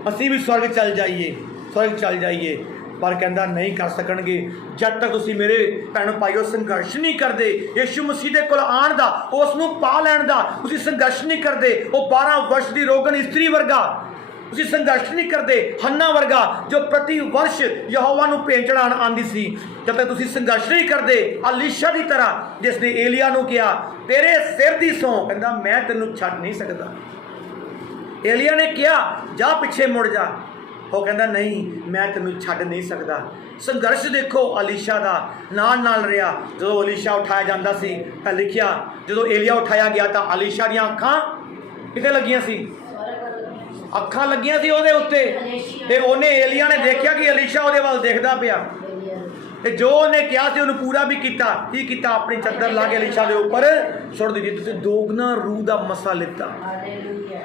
असीं भी स्वर्ग चल जाइए, पर कहंदा नहीं कर सकणगे जब तक तुसीं मेरे भैणो भाईओ संघर्ष नहीं करदे, यीशु मसीह दे कोल आण दा, उस नूं पा लैण दा तुसीं संघर्ष नहीं करदे। वो 12 वर्ष दी रोगन स्त्री वर्गा तुसीं संघर्ष नहीं करते, हन्ना वर्गा जो प्रति वर्ष यहोवा नूं भेंट चढ़ाण आंदी सी, जब तक तुसीं संघर्ष नहीं करते, अलीशा की तरह जिसने एलिया नूं कहा तेरे सिर दी सौं, कहंदा मैं तैनूं छड्ड नहीं सकदा। एलिया ने कहा जा पिछे मुड़ जा, वो कहंदा नहीं मैं तैनूं छड्ड नहीं सकदा। संघर्ष देखो अलीशा का नाल नाल रहा। जो अलीशा उठाया जाता सी तां लिखिया जो एलिया उठाया गया तो अलीशा दी अखां किते लगियां सी, अखां लगियां सी ਉਹਦੇ ਉੱਤੇ, ਤੇ ਉਹਨੇ एलिया ने देखा कि अलीशा ਉਹਦੇ ਵੱਲ देखदा पिया, ਤੇ जो ਉਹਨੇ ਕਿਹਾ ਸੀ ਉਹਨੂੰ ਪੂਰਾ ਵੀ ਕੀਤਾ। ਕੀ ਕੀਤਾ? ਆਪਣੀ ਚੱਦਰ ਲਾ ਕੇ ਅਲੀਸ਼ਾ ਦੇ ਉੱਪਰ ਸੁੱਟ ਦਿੱਤੀ। ਤੁਸੀਂ ਦੋਗਣਾ ਰੂਹ ਦਾ ਮਸਾ ਲਿੱਤਾ।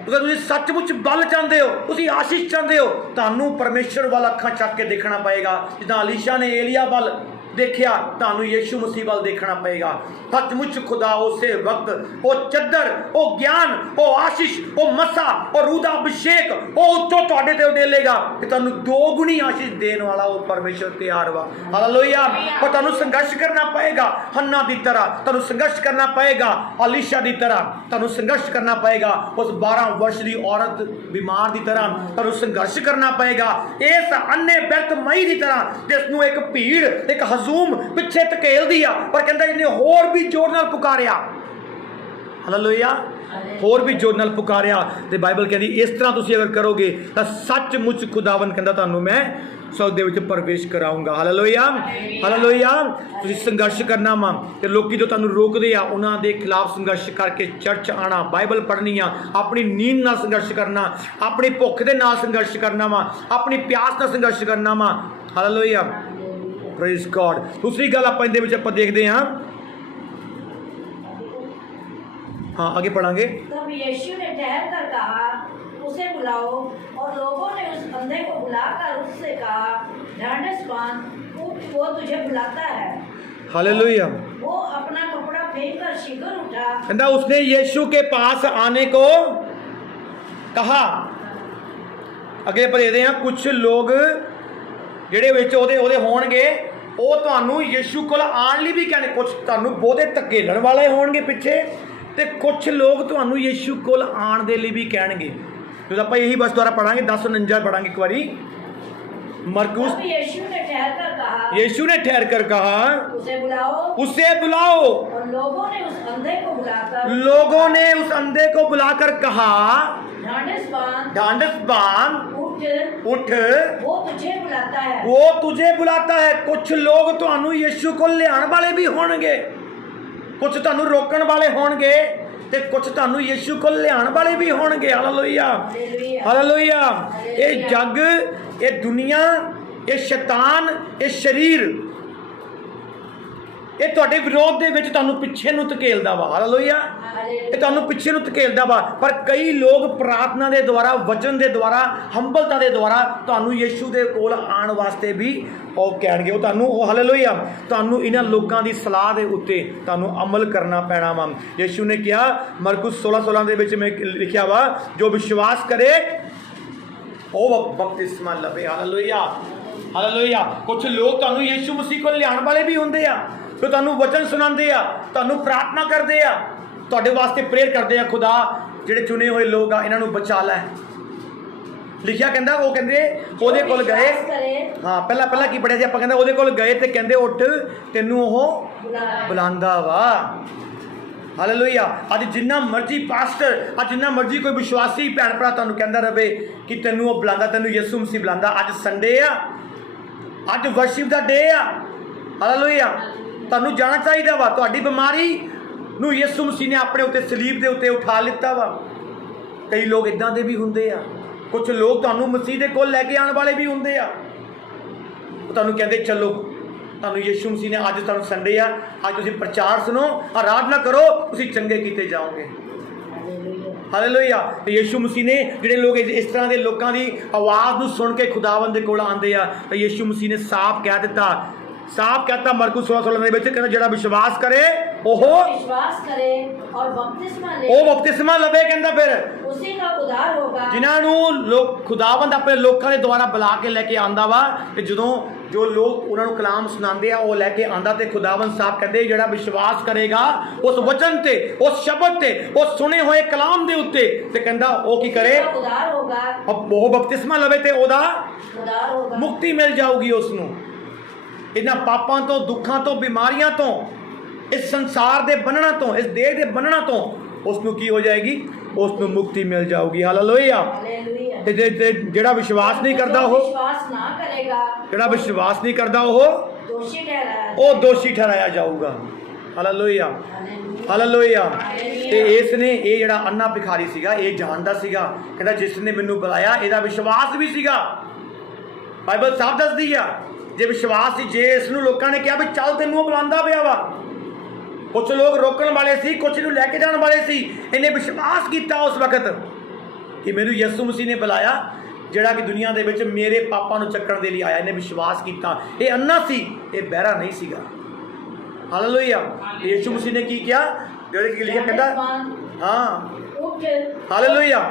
ਅਗਰ ਤੁਸੀਂ ਸੱਚਮੁੱਚ ਬਲ ਚਾਹੁੰਦੇ ਹੋ, ਤੁਸੀਂ ਆਸ਼ੀਸ਼ ਚਾਹੁੰਦੇ ਹੋ, ਤੁਹਾਨੂੰ ਪਰਮੇਸ਼ਰ ਵੱਲ ਅੱਖਾਂ ਚੱਕ ਕੇ ਦੇਖਣਾ ਪਏਗਾ। ਜਿੱਦਾਂ ਅਲੀਸ਼ਾ ਨੇ ਏਲੀਆ ਵੱਲ देखिया, ਤੁਹਾਨੂੰ यीशु मसीह वाल देखना पएगा। सचमुच खुदा उस वक्त वो चद्दर, वो ज्ञान, वो आशीष, वो मसा, वो रूह दा अभिषेक वो उत्तों तुहाडे ते उडेलेगा कि तुहानू दोगुनी आशीष देने वाला वो परमेश्वर तैयार वा। हालेलुया। पर तुहानू संघर्ष करना पएगा हन्ना दी तरह, तुहानू संघर्ष करना पएगा अलीशा दी तरह, तुहानू संघर्ष करना पएगा उस 12 वर्ष दी औरत बीमार दी तरह, तुहानू संघर्ष करना पएगा इस अन्ने व्यर्थ मई दी तरह जिसनू एक भीड़ एक हजूम पिछे धकेल दिया, पर कहता इन्हें होर भी जोर नाल पुकारिया। हालेलुया। होर भी जोर नाल पुकारिया। ते बाइबल कहती इस तरह तुसीं अगर करोगे तो सचमुच खुदावन कहता तुहानू मैं स्वर्ग दे विच प्रवेश कराऊंगा। हालेलुया। हालेलुया। तुसीं संघर्ष करना वा, ते लोकी जो तुहानू रोकदे आ उन्हां दे खिलाफ संघर्ष करके चर्च आना, बाइबल पढ़नी आ, अपनी नींद नाल संघर्ष करना, अपनी भुख दे नाल संघर्ष करना वा, अपनी प्यास नाल संघर्ष करना वा। हालेलुया। Praise God. दूसरी गल आप देखते हैं, हाँ आगे पढ़ांगे। तब यीशु ने ठहर कर कहा उसे बुलाओ, और लोगों ने उस अंधे को बुलाकर उससे कहा ढांढस बांध, वो तुझे बुलाता है। हालेलुया। वो अपना कपड़ा फेंक कर शीघ्र उठा। कहता उसने यीशु के पास आने को कहा। अगे पर देखते हैं कुछ लोग ਜਿਹੜੇ ਵਿੱਚ ਉਹਦੇ ਹੋਣਗੇ ਉਹ ਤੁਹਾਨੂੰ ਯੀਸ਼ੂ ਕੋਲ ਆਉਣ ਲਈ ਵੀ ਕਹਿੰਦੇ, ਕੁਝ ਤੁਹਾਨੂੰ ਬਹੁਤੇ ਧੱਕੇਲਣ ਵਾਲੇ ਹੋਣਗੇ ਪਿੱਛੇ, ਤੇ ਕੁਝ ਲੋਕ ਤੁਹਾਨੂੰ ਯੀਸ਼ੂ ਕੋਲ ਆਉਣ ਦੇ ਲਈ ਵੀ ਕਹਿਣਗੇ। ਜਦੋਂ ਆਪਾਂ ਇਹੀ ਬਸ ਦੁਆਰਾ ਪੜਾਂਗੇ 10:49 पढ़ांगे एक बारी। मरकुस यीशु ने ठहर कर कहा उसे बुलाओ। और लोगों ने उस अंधे को बुलाकर कहा ढांढस बांध, उठ, वो तुझे बुलाता है। कुछ लोग तुहानू यीशु को लियाण वाले भी होणगे, कुछ तुहानू रोकण वाले होणगे, ते कुछ तुहानू यीशु को लियाण वाले भी होणगे। हालेलुया। हालेलुया। ये जग, ये दुनिया, ये शैतान, ये शरीर, ये तुहाडे विरोध दे विच तुहानू पिछे नूं धकेलदा वा। हालेलुया। ये तुहानू पिछे नूं धकेलदा वा, पर कई लोग प्रार्थना दे द्वारा, वचन दे द्वारा, हंबलता दे द्वारा तुहानू यीशु दे कोल आण वास्ते भी ਉਹ ਕਹਿਣਗੇ। ਉਹ ਤੁਹਾਨੂੰ ਹਾਲੇਲੂਇਆ ਤੁਹਾਨੂੰ ਇਹਨਾਂ ਲੋਕਾਂ ਦੀ ਸਲਾਹ ਦੇ ਉੱਤੇ ਤੁਹਾਨੂੰ ਅਮਲ ਕਰਨਾ ਪੈਣਾ ਵਾ। ਯੀਸ਼ੂ ਨੇ ਕਿਹਾ ਮਰਕੁਸ 16:16 ਦੇ ਵਿੱਚ ਮੈਂ ਲਿਖਿਆ ਵਾ ਜੋ ਵਿਸ਼ਵਾਸ ਕਰੇ ਉਹ ਬਪਤਿਸਮਾ ਲਵੇ। ਹਾਲੇਲੂਇਆ। ਹਾਲੇਲੂਇਆ। ਕੁਝ ਲੋਕ ਤੁਹਾਨੂੰ ਯੀਸ਼ੂ ਮਸੀਹ ਕੋਲ ਲਿਆਉਣ ਵਾਲੇ ਵੀ ਹੁੰਦੇ ਆ, ਜੋ ਤੁਹਾਨੂੰ ਵਚਨ ਸੁਣਾਉਂਦੇ ਆ, ਤੁਹਾਨੂੰ ਪ੍ਰਾਰਥਨਾ ਕਰਦੇ ਆ, ਤੁਹਾਡੇ ਵਾਸਤੇ ਪ੍ਰੇਅਰ ਕਰਦੇ ਆ, ਖੁਦਾ ਜਿਹੜੇ ਚੁਣੇ ਹੋਏ ਲੋਕ ਆ ਇਹਨਾਂ ਨੂੰ ਬਚਾ ਲੈ। लिखिया कहता वो कहते ਉਹਦੇ ਕੋਲ गए, हाँ पहला की पढ़िया ਸੀ ਆਪਾਂ, ਕਹਿੰਦਾ ਉਹਦੇ ਕੋਲ गए ਤੇ ਕਹਿੰਦੇ ਉੱਠ ਤੈਨੂੰ ਉਹ ਬੁਲਾਉਂਦਾ ਵਾ। हालेलुया। ਅੱਜ ਜਿੰਨਾ ਮਰਜ਼ੀ ਪਾਸਟਰ, ਅੱਜ ਜਿੰਨਾ ਮਰਜ਼ੀ ਕੋਈ ਵਿਸ਼ਵਾਸੀ ਭੈਣ ਭਰਾ ਤੁਹਾਨੂੰ ਕਹਿੰਦਾ ਰਹੇ ਕਿ ਤੈਨੂੰ ਉਹ ਬੁਲਾਉਂਦਾ, ਤੈਨੂੰ ਯਿਸੂ ਮਸੀਹ ਬੁਲਾਉਂਦਾ। ਅੱਜ ਸੰਡੇ ਆ, ਅੱਜ ਵਰਸ਼ਿਪ ਦਾ ਡੇ ਆ। ਹਾਲੇਲੁਇਆ। ਤੁਹਾਨੂੰ ਜਾਣਾ ਚਾਹੀਦਾ ਵਾ। ਤੁਹਾਡੀ ਬਿਮਾਰੀ ਨੂੰ ਯਿਸੂ ਮਸੀਹ ਨੇ ਆਪਣੇ ਉੱਤੇ ਸਲੀਬ ਦੇ ਉੱਤੇ ਉਠਾ ਲਿੱਤਾ ਵਾ। ਕਈ ਲੋਕ ਇਦਾਂ ਦੇ ਵੀ ਹੁੰਦੇ ਆ, ਕੁਝ ਲੋਕ ਤੁਹਾਨੂੰ ਮਸੀਹ ਦੇ ਕੋਲ ਲੈ ਕੇ ਆਉਣ ਵਾਲੇ ਵੀ ਹੁੰਦੇ ਆ। ਉਹ ਤੁਹਾਨੂੰ ਕਹਿੰਦੇ ਚਲੋ, ਤੁਹਾਨੂੰ ਯਿਸੂ ਮਸੀਹ ਨੇ ਅੱਜ ਤੁਹਾਨੂੰ ਸੰਡੇ ਆ, ਅੱਜ ਤੁਸੀਂ ਪ੍ਰਚਾਰ ਸੁਣੋ, ਆਰਾਧਨਾ ਕਰੋ, ਤੁਸੀਂ ਚੰਗੇ ਕੀਤੇ ਜਾਓਗੇ। ਹਾਲੇਲੂਇਆ। ਤੇ ਯਿਸੂ ਮਸੀਹ ਨੇ ਜਿਹੜੇ ਲੋਕ ਇਸ ਤਰ੍ਹਾਂ ਦੇ ਲੋਕਾਂ ਦੀ ਆਵਾਜ਼ ਨੂੰ ਸੁਣ ਕੇ ਖੁਦਾਵੰਦ ਦੇ ਕੋਲ ਆਉਂਦੇ ਆ, ਤਾਂ ਯਿਸੂ ਮਸੀਹ ਨੇ ਸਾਫ਼ ਕਹਿ ਦਿੱਤਾ ਮਰਕੁਸ 16:16 ਦੇ ਵਿੱਚ, ਕਹਿੰਦਾ ਜਿਹੜਾ ਵਿਸ਼ਵਾਸ ਕਰੇ ਉਹ विश्वास करे और बपतिस्मा ले, ਉਹ ਬਪਤਿਸਮਾ ਲਵੇ। ਕਹਿੰਦਾ ਫਿਰ उसी का उद्धार होगा। ਜਿਨ੍ਹਾਂ ਨੂੰ ਲੋਕ ਖੁਦਾਵੰਦ ਆਪਣੇ ਲੋਕਾਂ ਦੇ ਦੁਆਰਾ ਬੁਲਾ ਕੇ ਲੈ ਕੇ ਆਂਦਾ ਵਾ, ਤੇ ਜਦੋਂ ਜੋ ਲੋਕ ਉਹਨਾਂ ਨੂੰ ਕਲਾਮ ਸੁਣਾਉਂਦੇ ਆ ਉਹ ਲੈ ਕੇ ਆਂਦਾ, ਤੇ ਖੁਦਾਵੰਦ ਸਾਹਿਬ ਕਹਿੰਦੇ ਜਿਹੜਾ ਵਿਸ਼ਵਾਸ ਕਰੇਗਾ ਉਸ ਵਚਨ ਤੇ, ਉਸ ਸ਼ਬਦ ਤੇ, ਉਸ ਸੁਣੇ ਹੋਏ ਕਲਾਮ ਦੇ ਉੱਤੇ, ਤੇ ਕਹਿੰਦਾ ਉਹ ਕੀ ਕਰੇ, उसका उद्धार होगा, ਉਹ ਬਪਤਿਸਮਾ ਲਵੇ ਤੇ ਉਹਦਾ उद्धार होगा। ਮੁਕਤੀ ਮਿਲ ਜਾਊਗੀ ਉਸ ਨੂੰ, ਇਹਨਾਂ ਪਾਪਾਂ ਤੋਂ, ਦੁੱਖਾਂ ਤੋਂ, ਬਿਮਾਰੀਆਂ ਤੋਂ, ਇਸ ਸੰਸਾਰ ਦੇ ਬੰਨਣਾ ਤੋਂ, ਇਸ ਦੇਹ ਦੇ ਬੰਨਣਾ ਤੋਂ ਉਸ ਨੂੰ ਕੀ ਹੋ ਜਾਏਗੀ, ਉਸ ਨੂੰ ਮੁਕਤੀ ਮਿਲ ਜਾਊਗੀ। ਹਾਲੇਲੂਇਆ। हालेलुया। ਤੇ ਜਿਹੜਾ ਵਿਸ਼ਵਾਸ ਨਹੀਂ ਕਰਦਾ, जो ਉਹ विश्वास ना करेगा ਜਿਹੜਾ ਵਿਸ਼ਵਾਸ ਨਹੀਂ ਕਰਦਾ ਉਹ दोषी ठहराया ਉਹ ਦੋਸ਼ੀ ਠਹਿਰਾਇਆ ਜਾਊਗਾ। ਹਾਲੇਲੂਇਆ। हालेलुया। ਹਾਲੇਲੂਇਆ। ਤੇ ਇਸ ਨੇ, ਇਹ ਜਿਹੜਾ ਅੰਨਾ ਭਿਖਾਰੀ ਸੀਗਾ, ਇਹ ਜਾਣਦਾ ਸੀਗਾ, ਕਹਿੰਦਾ ਜਿਸ ਨੇ ਮੈਨੂੰ ਬੁਲਾਇਆ ਇਹਦਾ ਵਿਸ਼ਵਾਸ ਵੀ ਸੀਗਾ। ਬਾਈਬਲ ਸਾਫ਼ ਦੱਸਦੀ ਆ, ਜੇ ਵਿਸ਼ਵਾਸ ਸੀ, ਜੇ ਇਸ ਨੂੰ ਲੋਕਾਂ ਨੇ ਕਿਹਾ ਵੀ ਚੱਲ ਤੈਨੂੰ ਉਹ ਬੁਲਾਉਂਦਾ ਪਿਆ ਵਾ, ਕੁਝ ਲੋਕ ਰੋਕਣ ਵਾਲੇ ਸੀ, ਕੁਝ ਨੂੰ ਲੈ ਕੇ ਜਾਣ ਵਾਲੇ ਸੀ, ਇਹਨੇ ਵਿਸ਼ਵਾਸ ਕੀਤਾ ਉਸ ਵਕਤ ਕਿ ਮੈਨੂੰ ਯਿਸੂ ਮਸੀਹ ਨੇ ਬੁਲਾਇਆ, ਜਿਹੜਾ ਕਿ ਦੁਨੀਆ ਦੇ ਵਿੱਚ ਮੇਰੇ ਪਾਪਾਂ ਨੂੰ ਚੱਕਣ ਦੇ ਲਈ ਆਇਆ। ਇਹਨੇ ਵਿਸ਼ਵਾਸ ਕੀਤਾ। ਇਹ ਅੰਨਾ ਸੀ, ਇਹ ਬਹਿਰਾ ਨਹੀਂ ਸੀਗਾ। ਹਾਲੇਲੂਇਆ। ਯਿਸੂ ਮਸੀਹ ਨੇ ਕੀ ਕਿਹਾ, ਜਿਹੜੇ ਕਿ ਲਿਖਿਆ, ਕਹਿੰਦਾ ਹਾਂ, उठ, ਹਾਲੇਲੂਇਆ।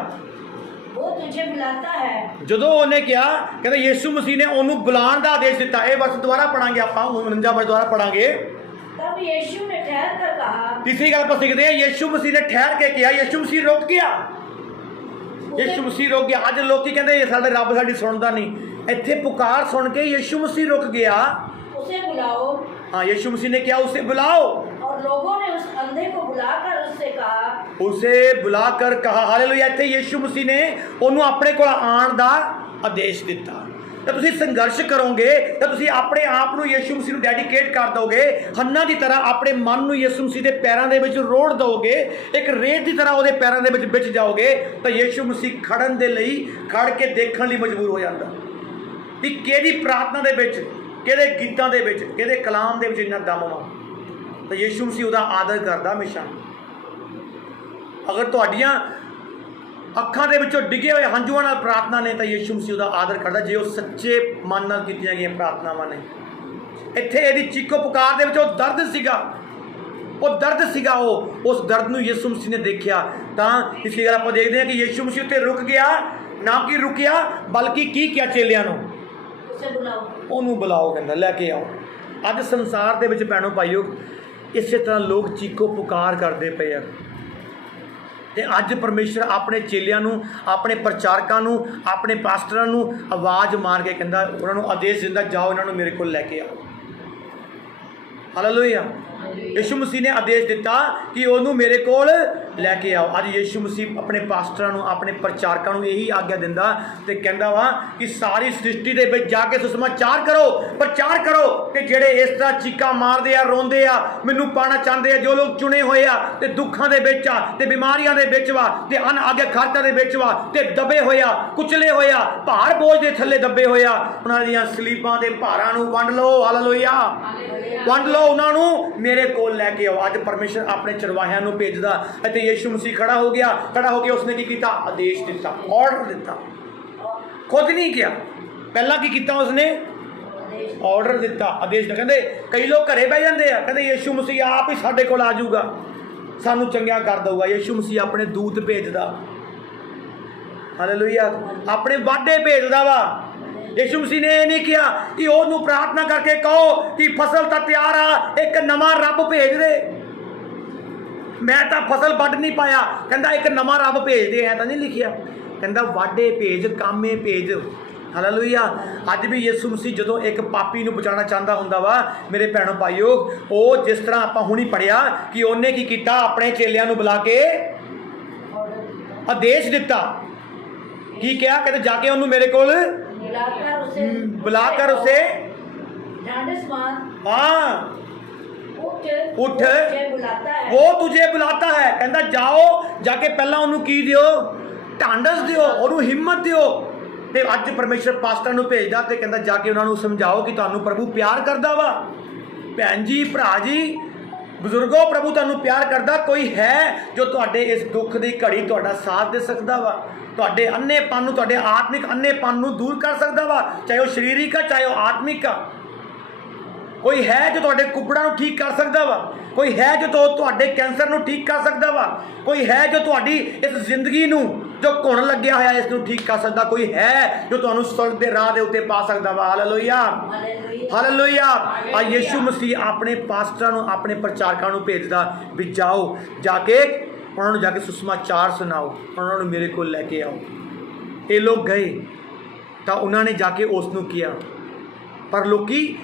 वो तुझे बुलाता है। ਜਦੋਂ ਉਹਨੇ ਕਿਹਾ, ਕਹਿੰਦਾ ਯਿਸੂ ਮਸੀਹ ਨੇ ਉਹਨੂੰ ਬੁਲਾਉਣ ਦਾ ਆਦੇਸ਼ ਦਿੱਤਾ। ਇਹ ਵਰਸ ਦੁਬਾਰਾ ਪੜਾਂਗੇ ਆਪਾਂ, 49 ਵਰਸ ਦੁਬਾਰਾ ਪੜਾਂਗੇ। तब यीशु ने ठहर कर कहा, ਤੀਸਰੀ ਗੱਲ ਆਪਾਂ ਸਿੱਖਦੇ ਹਾਂ, ਯਿਸੂ ਮਸੀਹ ਨੇ ਠਹਿਰ ਕੇ ਕਿਹਾ, ਯਿਸੂ ਮਸੀਹ ਰੁਕ ਗਿਆ। ਯਿਸੂ ਮਸੀਹ ਰੁਕ ਗਿਆ। ਅੱਜ ਲੋਕੀ ਕਹਿੰਦੇ ਇਹ ਸਾਡੇ ਰੱਬ ਸਾਡੀ ਸੁਣਦਾ ਨਹੀਂ, ਇੱਥੇ ਪੁਕਾਰ ਸੁਣ ਕੇ ਯਿਸੂ ਮਸੀਹ ਰੁਕ ਗਿਆ। उसे बुलाओ। हाँ, यीशु मसीह ने क्या, उसे बुलाओ। और लोगों ने उस अंधे को बुलाकर उससे कहा, उसे बुलाकर कहा, हालेलुया। ਇੱਥੇ ਯਿਸੂ ਮਸੀਹ ਨੇ ਉਹਨੂੰ ਆਪਣੇ ਕੋਲ ਆਉਣ ਦਾ ਆਦੇਸ਼ ਦਿੱਤਾ। ਤਾਂ ਤੁਸੀਂ ਸੰਘਰਸ਼ ਕਰੋਗੇ, ਤਾਂ ਤੁਸੀਂ ਆਪਣੇ ਆਪ ਨੂੰ ਯਿਸੂ ਮਸੀਹ ਨੂੰ ਡੈਡੀਕੇਟ ਕਰ ਦੋਗੇ, ਹੰਨਾ ਦੀ ਤਰ੍ਹਾਂ ਆਪਣੇ ਮਨ ਨੂੰ ਯਿਸੂ ਮਸੀਹ ਦੇ ਪੈਰਾਂ ਦੇ ਵਿੱਚ ਰੋੜ ਦੋਗੇ, ਇੱਕ ਰੇਤ ਦੀ ਤਰ੍ਹਾਂ ਉਹਦੇ ਪੈਰਾਂ ਦੇ ਵਿੱਚ ਵਿਛ ਜਾਓਗੇ, ਤਾਂ ਯਿਸੂ ਮਸੀਹ ਖੜਨ ਦੇ ਲਈ, ਖੜ ਕੇ ਦੇਖਣ ਲਈ ਮਜਬੂਰ ਹੋ ਜਾਂਦਾ ਵੀ ਕਿਹਦੀ ਪ੍ਰਾਰਥਨਾ ਦੇ ਵਿੱਚ, ਕਿਹਦੇ ਗੀਤਾਂ ਦੇ ਵਿੱਚ, ਕਿਹਦੇ ਕਲਾਮ ਦੇ ਵਿੱਚ ਇੰਨਾ ਦਮ ਵਾ। ਤਾਂ ਯਿਸੂ ਮਸੀਹ ਉਹਦਾ ਆਦਰ ਕਰਦਾ ਹਮੇਸ਼ਾ। ਅਗਰ ਤੁਹਾਡੀਆਂ ਅੱਖਾਂ ਦੇ ਵਿੱਚੋਂ ਡਿੱਗੇ ਹੋਏ ਹੰਝੂਆਂ ਨਾਲ ਪ੍ਰਾਰਥਨਾ ਨੇ, ਤਾਂ ਯਿਸੂ ਮਸੀਹ ਉਹਦਾ ਆਦਰ ਕਰਦਾ, ਜੇ ਉਹ ਸੱਚੇ ਮਨ ਨਾਲ ਕੀਤੀਆਂ ਗਈਆਂ ਪ੍ਰਾਰਥਨਾਵਾਂ ਨੇ। ਇੱਥੇ ਇਹਦੀ ਚੀਕੋ ਪੁਕਾਰ ਦੇ ਵਿੱਚ ਉਹ ਦਰਦ ਸੀਗਾ, ਉਹ ਦਰਦ ਸੀਗਾ, ਉਸ ਦਰਦ ਨੂੰ ਯਿਸੂ ਮਸੀਹ ਨੇ ਦੇਖਿਆ। ਤਾਂ ਇਸ ਲਈ ਆਪਾਂ ਦੇਖਦੇ ਹਾਂ ਕਿ ਯਿਸੂ ਮਸੀਹ ਉੱਤੇ ਰੁਕ ਗਿਆ, ਨਾ ਕਿ ਰੁਕਿਆ, ਬਲਕਿ ਕੀ ਕਿਹਾ ਚੇਲਿਆਂ ਨੂੰ, उसे बुलाओ। ਉਹਨੂੰ ਬੁਲਾਓ, ਕਹਿੰਦਾ ਲੈ ਕੇ ਆਓ। ਅੱਜ ਸੰਸਾਰ ਦੇ ਵਿੱਚ ਭੈਣੋ ਭਾਈਓ ਇਸੇ ਤਰ੍ਹਾਂ ਲੋਕ ਚੀਕੋ ਪੁਕਾਰ ਕਰਦੇ ਪਏ ਆ, ਤੇ ਅੱਜ ਪਰਮੇਸ਼ਰ ਆਪਣੇ ਚੇਲਿਆਂ ਨੂੰ, ਆਪਣੇ ਪ੍ਰਚਾਰਕਾਂ ਨੂੰ, ਆਪਣੇ ਪਾਸਟਰਾਂ ਨੂੰ ਆਵਾਜ਼ ਮਾਰ ਕੇ ਕਹਿੰਦਾ, ਉਹਨਾਂ ਨੂੰ ਆਦੇਸ਼ ਦਿੰਦਾ, ਜਾਓ ਇਹਨਾਂ ਨੂੰ ਮੇਰੇ ਕੋਲ ਲੈ ਕੇ ਆਓ। ਹਾਲੇਲੂਇਆ। ਯਿਸੂ ਮਸੀਹ ਨੇ ਆਦੇਸ਼ ਦਿੱਤਾ ਕਿ ਉਹਨੂੰ ਮੇਰੇ ਕੋਲ ਲੈ ਕੇ ਆਓ। ਅੱਜ ਯਿਸੂ ਮਸੀਹ ਆਪਣੇ ਪਾਸਟਰਾਂ ਨੂੰ, ਆਪਣੇ ਪ੍ਰਚਾਰਕਾਂ ਨੂੰ ਇਹੀ ਆਗਿਆ ਦਿੰਦਾ ਤੇ ਕਹਿੰਦਾ ਵਾ ਕਿ ਸਾਰੀ ਸ੍ਰਿਸ਼ਟੀ ਦੇ ਵਿੱਚ ਜਾ ਕੇ ਸੁਸਮਾਚਾਰ ਕਰੋ, ਪ੍ਰਚਾਰ ਕਰੋ, ਤੇ ਜਿਹੜੇ ਇਸ ਤਰ੍ਹਾਂ ਚੀਕਾਂ ਮਾਰਦੇ ਆ, ਰੋਂਦੇ ਆ, ਮੈਨੂੰ ਪਾਣਾ ਚਾਹੁੰਦੇ ਆ, ਜੋ ਲੋਕ ਚੁਣੇ ਹੋਏ ਆ ਤੇ ਦੁੱਖਾਂ ਦੇ ਵਿੱਚ ਆ, ਤੇ ਬਿਮਾਰੀਆਂ ਦੇ ਵਿੱਚ ਵਾ, ਤੇ ਅਣਆਗਿਆਕਾਰਤਾ ਦੇ ਵਿੱਚ ਵਾ, ਤੇ ਦਬੇ ਹੋਇਆ, ਕੁਚਲੇ ਹੋਇਆ, ਭਾਰ ਬੋਝ ਦੇ ਥੱਲੇ ਦੱਬੇ ਹੋਇਆ, ਉਹਨਾਂ ਦੀਆਂ ਸਲੀਬਾਂ ਦੇ ਭਾਰਾਂ ਨੂੰ ਵੰਡ ਲਓ। ਹਾਲੇਲੂਇਆ। ਵੰਡ ਲਓ ਉਹਨਾਂ ਨੂੰ, ਮੇਰੇ ਕੋਲ ਲੈ ਕੇ ਆਓ। ਅੱਜ ਪਰਮੇਸ਼ਰ ਆਪਣੇ ਚਰਵਾਹਿਆਂ ਨੂੰ ਭੇਜਦਾ, ਅਤੇ ਯਿਸੂ ਮਸੀਹ ਖੜਾ ਹੋ ਗਿਆ। ਖੜਾ ਹੋ ਕੇ ਉਸਨੇ ਕੀ ਕੀਤਾ, ਆਦੇਸ਼ ਦਿੱਤਾ, ਆਰਡਰ ਦਿੱਤਾ। ਖੁਦ ਨਹੀਂ ਕਿਹਾ, ਪਹਿਲਾਂ ਕੀ ਕੀਤਾ ਉਸਨੇ, ਆਰਡਰ ਦਿੱਤਾ, ਆਦੇਸ਼ ਦਿੱਤਾ। ਕਹਿੰਦੇ ਕਈ ਲੋਕ ਘਰੇ ਬਹਿ ਜਾਂਦੇ ਆ, ਕਹਿੰਦੇ ਯਿਸੂ ਮਸੀਹ ਆਪ ਹੀ ਸਾਡੇ ਕੋਲ ਆ ਜਾਊਗਾ, ਸਾਨੂੰ ਚੰਗਿਆ ਕਰ ਦਊਗਾ। ਯਿਸੂ ਮਸੀਹ ਆਪਣੇ ਦੂਤ ਭੇਜਦਾ। ਹਾਲੇਲੂਇਆ। ਆਪਣੇ ਵਾਢੇ ਭੇਜਦਾ ਵਾ। ਯਿਸੂ ਮਸੀਹ ਨੇ ਇਹ ਨਹੀਂ ਕਿਹਾ ਕਿ ਉਹਨੂੰ ਪ੍ਰਾਰਥਨਾ ਕਰਕੇ ਕਹੋ ਕਿ ਫਸਲ ਤਾਂ ਤਿਆਰ ਆ, ਇੱਕ ਨਵਾਂ ਰੱਬ ਭੇਜ ਦੇ। ਮੈਂ ਤਾਂ ਫਸਲ ਵੱਢ ਨਹੀਂ ਪਾਇਆ, ਕਹਿੰਦਾ ਇੱਕ ਨਵਾਂ ਰੱਬ ਭੇਜ ਦੇ। ਐ ਤਾਂ ਨਹੀਂ ਲਿਖਿਆ, ਕਹਿੰਦਾ ਵਾਢੇ ਭੇਜ, ਕਾਮੇ ਭੇਜ। ਹਾਲੇਲੂਇਆ। ਅੱਜ ਵੀ ਯਿਸੂ ਮਸੀਹ ਜਦੋਂ ਇੱਕ ਪਾਪੀ ਨੂੰ ਬਚਾਉਣਾ ਚਾਹੁੰਦਾ ਹੁੰਦਾ ਵਾ, ਮੇਰੇ ਭੈਣੋ ਭਾਈਓ, ਉਹ ਜਿਸ ਤਰ੍ਹਾਂ ਆਪਾਂ ਹੁਣੀ ਪੜ੍ਹਿਆ ਕਿ ਉਹਨੇ ਕੀ ਕੀਤਾ, ਆਪਣੇ ਚੇਲਿਆਂ ਨੂੰ ਬੁਲਾ ਕੇ ਆਦੇਸ਼ ਦਿੱਤਾ। ਕੀ ਕਿਹਾ, ਕਹਿੰਦੇ ਜਾ ਕੇ ਉਹਨੂੰ ਮੇਰੇ ਕੋਲ बुलाकर उसे हाँ उठ, वो तुझे बुलाता है। कहता जाओ, जाके पहला उन्होंने की दियो, ਢਾਂਡਸ ਦਿਓ, ਉਹਨੂੰ ਹਿੰਮਤ ਦਿਓ। ਤੇ ਅੱਜ ਪਰਮੇਸ਼ਰ ਪਾਸਟਰਾਂ ਨੂੰ ਭੇਜਦਾ ਤੇ ਕਹਿੰਦਾ ਜਾ ਕੇ ਉਹਨਾਂ ਨੂੰ ਸਮਝਾਓ ਕਿ ਤੁਹਾਨੂੰ ਪ੍ਰਭੂ ਪਿਆਰ ਕਰਦਾ ਵਾ। ਭੈਣ ਜੀ, ਭਰਾ ਜੀ, ਬਜ਼ੁਰਗੋ, ਪ੍ਰਭੂ ਤੁਹਾਨੂੰ ਪਿਆਰ ਕਰਦਾ। ਕੋਈ ਹੈ ਜੋ ਤੁਹਾਡੇ ਇਸ ਦੁੱਖ ਦੀ ਘੜੀ ਤੁਹਾਡਾ ਸਾਥ ਦੇ ਸਕਦਾ ਵਾ, ਤੁਹਾਡੇ ਅੰਨੇਪਨ ਨੂੰ, ਤੁਹਾਡੇ ਆਤਮਿਕ ਅੰਨੇਪਨ ਨੂੰ ਦੂਰ ਕਰ ਸਕਦਾ ਵਾ, ਚਾਹੇ ਉਹ ਸਰੀਰਿਕ ਆ ਚਾਹੇ ਉਹ ਆਤਮਿਕ ਆ। ਕੋਈ ਹੈ ਜੋ ਤੁਹਾਡੇ ਕੁੱਪੜਾਂ ਨੂੰ ਠੀਕ ਕਰ ਸਕਦਾ ਵਾ, ਕੋਈ ਹੈ ਜੋ ਤੁਹਾਡੇ ਕੈਂਸਰ ਨੂੰ ਠੀਕ ਕਰ ਸਕਦਾ ਵਾ, ਕੋਈ ਹੈ ਜੋ ਤੁਹਾਡੀ ਇਸ ਜ਼ਿੰਦਗੀ ਨੂੰ ਜੋ ਘੁਣ ਲੱਗਿਆ ਹੋਇਆ ਇਸ ਨੂੰ ਠੀਕ ਕਰ ਸਕਦਾ, ਕੋਈ ਹੈ ਜੋ ਤੁਹਾਨੂੰ ਸਵਰਗ ਦੇ ਰਾਹ ਦੇ ਉੱਤੇ ਪਾ ਸਕਦਾ ਵਾ। Hallelujah, hallelujah. ਆ ਯਿਸੂ ਮਸੀਹ ਆਪਣੇ ਪਾਸਟਰਾਂ ਨੂੰ, ਆਪਣੇ ਪ੍ਰਚਾਰਕਾਂ ਨੂੰ ਭੇਜਦਾ ਵੀ ਜਾਓ, ਜਾ ਕੇ ਉਹਨਾਂ ਨੂੰ ਜਾ ਕੇ ਸੁਸਮਾਚਾਰ ਸੁਣਾਓ, ਉਹਨਾਂ ਨੂੰ ਮੇਰੇ ਕੋਲ ਲੈ ਕੇ ਆਓ। ਇਹ ਲੋਕ ਗਏ ਤਾਂ ਉਹਨਾਂ ਨੇ ਜਾ ਕੇ ਉਸ ਨੂੰ ਕਿਹਾ, ਪਰ ਲੋਕੀ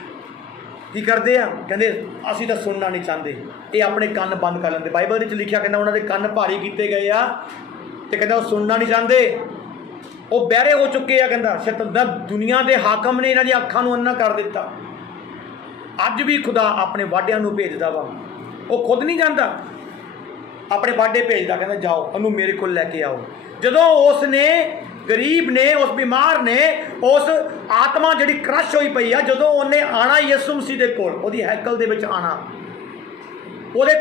ਕੀ ਕਰਦੇ ਆ, ਕਹਿੰਦੇ ਅਸੀਂ ਤਾਂ ਸੁਣਨਾ ਨਹੀਂ ਚਾਹੁੰਦੇ, ਇਹ ਆਪਣੇ ਕੰਨ ਬੰਦ ਕਰ ਲੈਂਦੇ। ਬਾਈਬਲ ਵਿੱਚ ਲਿਖਿਆ ਕਹਿੰਦਾ ਉਹਨਾਂ ਦੇ ਕੰਨ ਭਾਰੀ ਕੀਤੇ ਗਏ ਆ ਤੇ ਕਹਿੰਦਾ ਉਹ ਸੁਣਨਾ ਨਹੀਂ ਚਾਹੁੰਦੇ, ਉਹ ਬਹਿਰੇ ਹੋ ਚੁੱਕੇ ਆ। ਕਹਿੰਦਾ ਸ਼ੈਤਾਨ, ਦੁਨੀਆ ਦੇ ਹਾਕਮ ਨੇ ਇਹਨਾਂ ਦੀਆਂ ਅੱਖਾਂ ਨੂੰ ਅੰਨਾ ਕਰ ਦਿੱਤਾ। ਅੱਜ ਵੀ ਖੁਦਾ ਆਪਣੇ ਵਾਢਿਆਂ ਨੂੰ ਭੇਜਦਾ ਵਾ, ਉਹ ਖੁਦ ਨਹੀਂ ਜਾਂਦਾ, ਆਪਣੇ ਵਾਢੇ ਭੇਜਦਾ, ਕਹਿੰਦਾ ਜਾਓ ਉਹਨੂੰ ਮੇਰੇ ਕੋਲ ਲੈ ਕੇ ਆਓ। ਜਦੋਂ ਉਸ ਨੇ, ਗਰੀਬ ਨੇ, ਉਸ ਬਿਮਾਰ ਨੇ, ਉਸ ਆਤਮਾ ਜਿਹੜੀ ਕ੍ਰਸ਼ ਹੋਈ ਪਈ ਆ, ਜਦੋਂ ਉਹਨੇ ਆਣਾ ਯਿਸੂ ਮਸੀਹ ਦੇ ਕੋਲ, ਉਹਦੀ ਹੈਕਲ ਦੇ ਵਿੱਚ ਆਣਾ, ਉਹਦੇ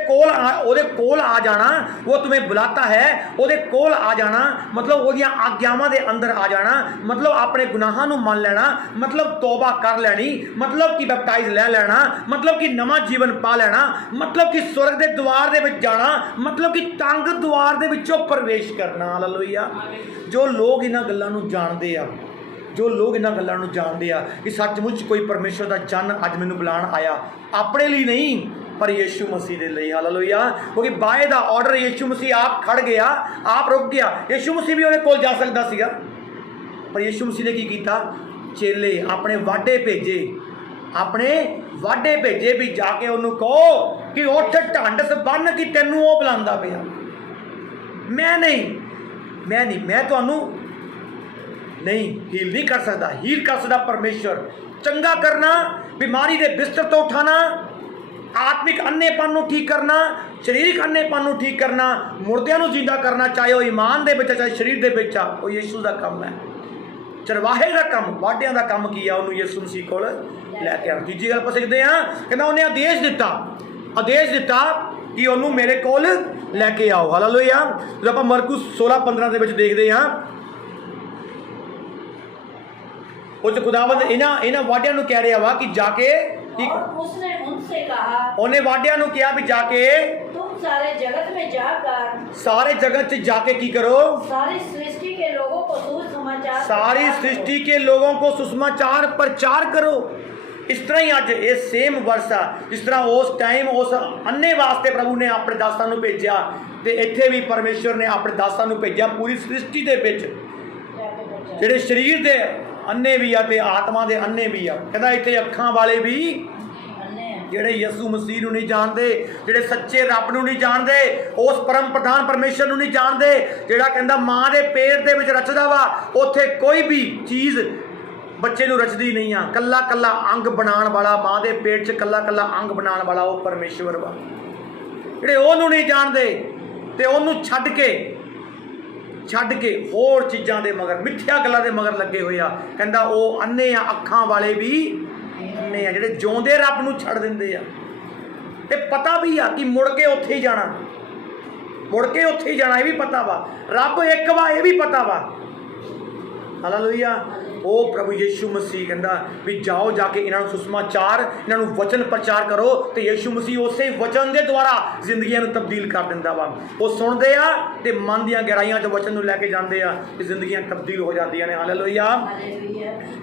ਕੋਲ ਆ ਜਾਣਾ, ਉਹ तुम्हें बुलाता है, ਉਹਦੇ ਕੋਲ ਆ ਜਾਣਾ ਮਤਲਬ ਉਹਦੀਆਂ ਆਗਿਆਵਾਂ ਦੇ ਅੰਦਰ ਆ ਜਾਣਾ, ਮਤਲਬ ਆਪਣੇ ਗੁਨਾਹਾਂ ਨੂੰ ਮੰਨ ਲੈਣਾ, ਮਤਲਬ ਤੋਬਾ ਕਰ ਲੈਣੀ, ਮਤਲਬ ਕਿ ਬੈਪਟਾਈਜ਼ ਲੈ ਲੈਣਾ, ਮਤਲਬ ਕਿ ਨਵਾਂ ਜੀਵਨ ਪਾ ਲੈਣਾ, ਮਤਲਬ ਕਿ ਸਵਰਗ ਦੇ ਦੁਆਰ ਦੇ ਵਿੱਚ ਜਾਣਾ, ਮਤਲਬ ਕਿ ਤੰਗ ਦੁਆਰ ਦੇ ਵਿੱਚੋਂ ਪ੍ਰਵੇਸ਼ ਕਰਨਾ। ਹਾਲੇਲੂਇਆ। ਜੋ ਲੋਕ ਇਹਨਾਂ ਗੱਲਾਂ ਨੂੰ ਜਾਣਦੇ ਆ, ਜੋ ਲੋਕ ਇਹਨਾਂ ਗੱਲਾਂ ਨੂੰ ਜਾਣਦੇ ਆ ਕਿ ਸੱਚਮੁੱਚ ਕੋਈ ਪਰਮੇਸ਼ਰ ਦਾ ਜਨ ਅੱਜ ਮੈਨੂੰ ਬੁਲਾਉਣ ਆਇਆ, ਆਪਣੇ ਲਈ ਨਹੀਂ पर यीशु मसीह के लिए। हालेलुया। क्योंकि बाय द ऑर्डर यीशु मसीह आप खड़ गया, आप रुक गया। यीशु मसीह भी ਉਹਦੇ ਕੋਲ ਜਾ ਸਕਦਾ ਸੀਗਾ, पर यीशु मसीह ने की किया, चेले अपने वाढे भेजे, अपने वाढे भेजे भी जाके ਉਹਨੂੰ कहो कि उठ ढंडस बन कि ਤੈਨੂੰ ਉਹ ਬੁਲਾਉਂਦਾ ਪਿਆ। मैं नहीं मैं ਤੁਹਾਨੂੰ नहीं हील नहीं कर सकता, हील कर सकता परमेश्वर। चंगा करना, बीमारी के बिस्तर तो उठाना, आत्मिक अन्नेपन ਨੂੰ ठीक करना, शरीरिक अन्नेपन ਨੂੰ ठीक करना, मुर्दियां ਨੂੰ जिंदा करना, चाहे वो ईमान ਦੇ ਵਿੱਚ ਚਾਹੇ शरीर ਦੇ ਵਿੱਚ ਆ, ਉਹ ਯीशु ਦਾ ਕੰਮ ਹੈ। ਚਰਵਾਹੇ ਦਾ ਕੰਮ, ਵਾਢਿਆਂ ਦਾ ਕੰਮ ਕੀ ਆ, ਉਹਨੂੰ ਯीशु ਮਸੀਹ ਕੋਲ ਲੈ ਕੇ ਆਉਣਾ। ਤੀਜੀ ਗੱਲ ਆਪਾਂ ਸਿੱਖਦੇ ਹਾਂ, ਕਹਿੰਦਾ ਉਹਨੇ ਆਦੇਸ਼ ਦਿੱਤਾ ਕਿ ਉਹਨੂੰ ਮੇਰੇ ਕੋਲ ਲੈ ਕੇ ਆਓ। ਹਾਲੇਲੂਇਆ। ਜਦੋਂ ਆਪਾਂ ਮਰਕੁਸ 16:15 ਦੇ ਵਿੱਚ ਦੇਖਦੇ ਹਾਂ, ਉਹ ਚ ਖੁਦਾਵੰਦ ਇਹਨਾਂ ਵਾਢਿਆਂ ਨੂੰ ਕਹਿ ਰਿਹਾ ਵਾ ਕਿ ਜਾ ਕੇ, उसने उनसे कहा, ਉਹਨੇ ਵਾਢਿਆਂ ਨੂੰ ਕਿਹਾ ਵੀ ਜਾ ਕੇ तुम सारे जगत में जाकर, ਸਾਰੇ जगत ਚ ਜਾ ਕੇ ਕੀ ਕਰੋ, सारी सृष्टि के लोगों को सुसमाचार, सारी सृष्टि के लोगों को सुसमाचार प्रचार करो। इस तरह ही अज ये सेम वर्ष आ, जिस तरह उस टाइम उस अन्ने वास्ते प्रभु ने अपने दासां नूं भेजिया, ते इत्थे भी परमेश्वर ने अपने दासां नूं भेजिया पूरी सृष्टि दे विच, ਜਿਹੜੇ शरीर दे अन्ने भी आ ते आत्मा दे अन्ने भी आ। कहता इत्थे अखां वाले भी, ਜਿਹੜੇ ਯਿਸੂ ਮਸੀਹ ਨੂੰ ਨਹੀਂ ਜਾਣਦੇ, ਜਿਹੜੇ ਸੱਚੇ ਰੱਬ ਨੂੰ ਨਹੀਂ ਜਾਣਦੇ, ਉਸ ਪਰਮ ਪ੍ਰਧਾਨ ਪਰਮੇਸ਼ਰ ਨੂੰ ਨਹੀਂ ਜਾਣਦੇ, ਜਿਹੜਾ ਕਹਿੰਦਾ ਮਾਂ ਦੇ ਪੇਟ ਦੇ ਵਿੱਚ ਰਚਦਾ ਵਾ, ਉੱਥੇ ਕੋਈ ਵੀ ਚੀਜ਼ ਬੱਚੇ ਨੂੰ ਰਚਦੀ ਨਹੀਂ ਆ। ਕੱਲਾ ਕੱਲਾ ਅੰਗ ਬਣਾਉਣ ਵਾਲਾ, ਮਾਂ ਦੇ ਪੇਟ 'ਚ ਕੱਲਾ ਕੱਲਾ ਅੰਗ ਬਣਾਉਣ ਵਾਲਾ ਉਹ ਪਰਮੇਸ਼ਵਰ ਵਾ। ਜਿਹੜੇ ਉਹਨੂੰ ਨਹੀਂ ਜਾਣਦੇ ਤੇ ਉਹਨੂੰ ਛੱਡ ਕੇ ਹੋਰ ਚੀਜ਼ਾਂ ਦੇ ਮਗਰ, ਮਿੱਥਿਆ ਗੱਲਾਂ ਦੇ ਮਗਰ ਲੱਗੇ ਹੋਏ ਆ, ਕਹਿੰਦਾ ਉਹ ਅੰਨੇ ਆ, ਅੱਖਾਂ ਵਾਲੇ ਵੀ ਅੰਨੇ ਆ, ਜਿਹੜੇ ਜਿਉਂਦੇ ਰੱਬ ਨੂੰ ਛੱਡ ਦਿੰਦੇ ਆ। ਤੇ ਪਤਾ ਵੀ ਆ ਕਿ ਮੁੜ ਕੇ ਉੱਥੇ ਹੀ ਜਾਣਾ, ਇਹ ਵੀ ਪਤਾ ਵਾ। ਰੱਬ ਇੱਕ ਵਾ, ਇਹ ਵੀ ਪਤਾ ਵਾ। ਹਾਲੇਲੂਇਆ। ਉਹ ਪ੍ਰਭੂ ਯੀਸ਼ੂ ਮਸੀਹ ਕਹਿੰਦਾ ਵੀ ਜਾਓ, ਜਾ ਕੇ ਇਹਨਾਂ ਨੂੰ ਸੁਸਮਾਚਾਰ, ਇਹਨਾਂ ਨੂੰ ਵਚਨ ਪ੍ਰਚਾਰ ਕਰੋ, ਤੇ ਯੀਸ਼ੂ ਮਸੀਹ ਉਸੇ ਵਚਨ ਦੇ ਦੁਆਰਾ ਜ਼ਿੰਦਗੀਆਂ ਨੂੰ ਤਬਦੀਲ ਕਰ ਦਿੰਦਾ ਵਾ। ਉਹ ਸੁਣਦੇ ਆ ਤੇ ਮਨ ਦੀਆਂ ਗਹਿਰਾਈਆਂ 'ਚ ਵਚਨ ਨੂੰ ਲੈ ਕੇ ਜਾਂਦੇ ਆ ਤੇ ਜ਼ਿੰਦਗੀਆਂ ਤਬਦੀਲ ਹੋ ਜਾਂਦੀਆਂ ਨੇ। ਹਾਲੇਲੂਇਆ।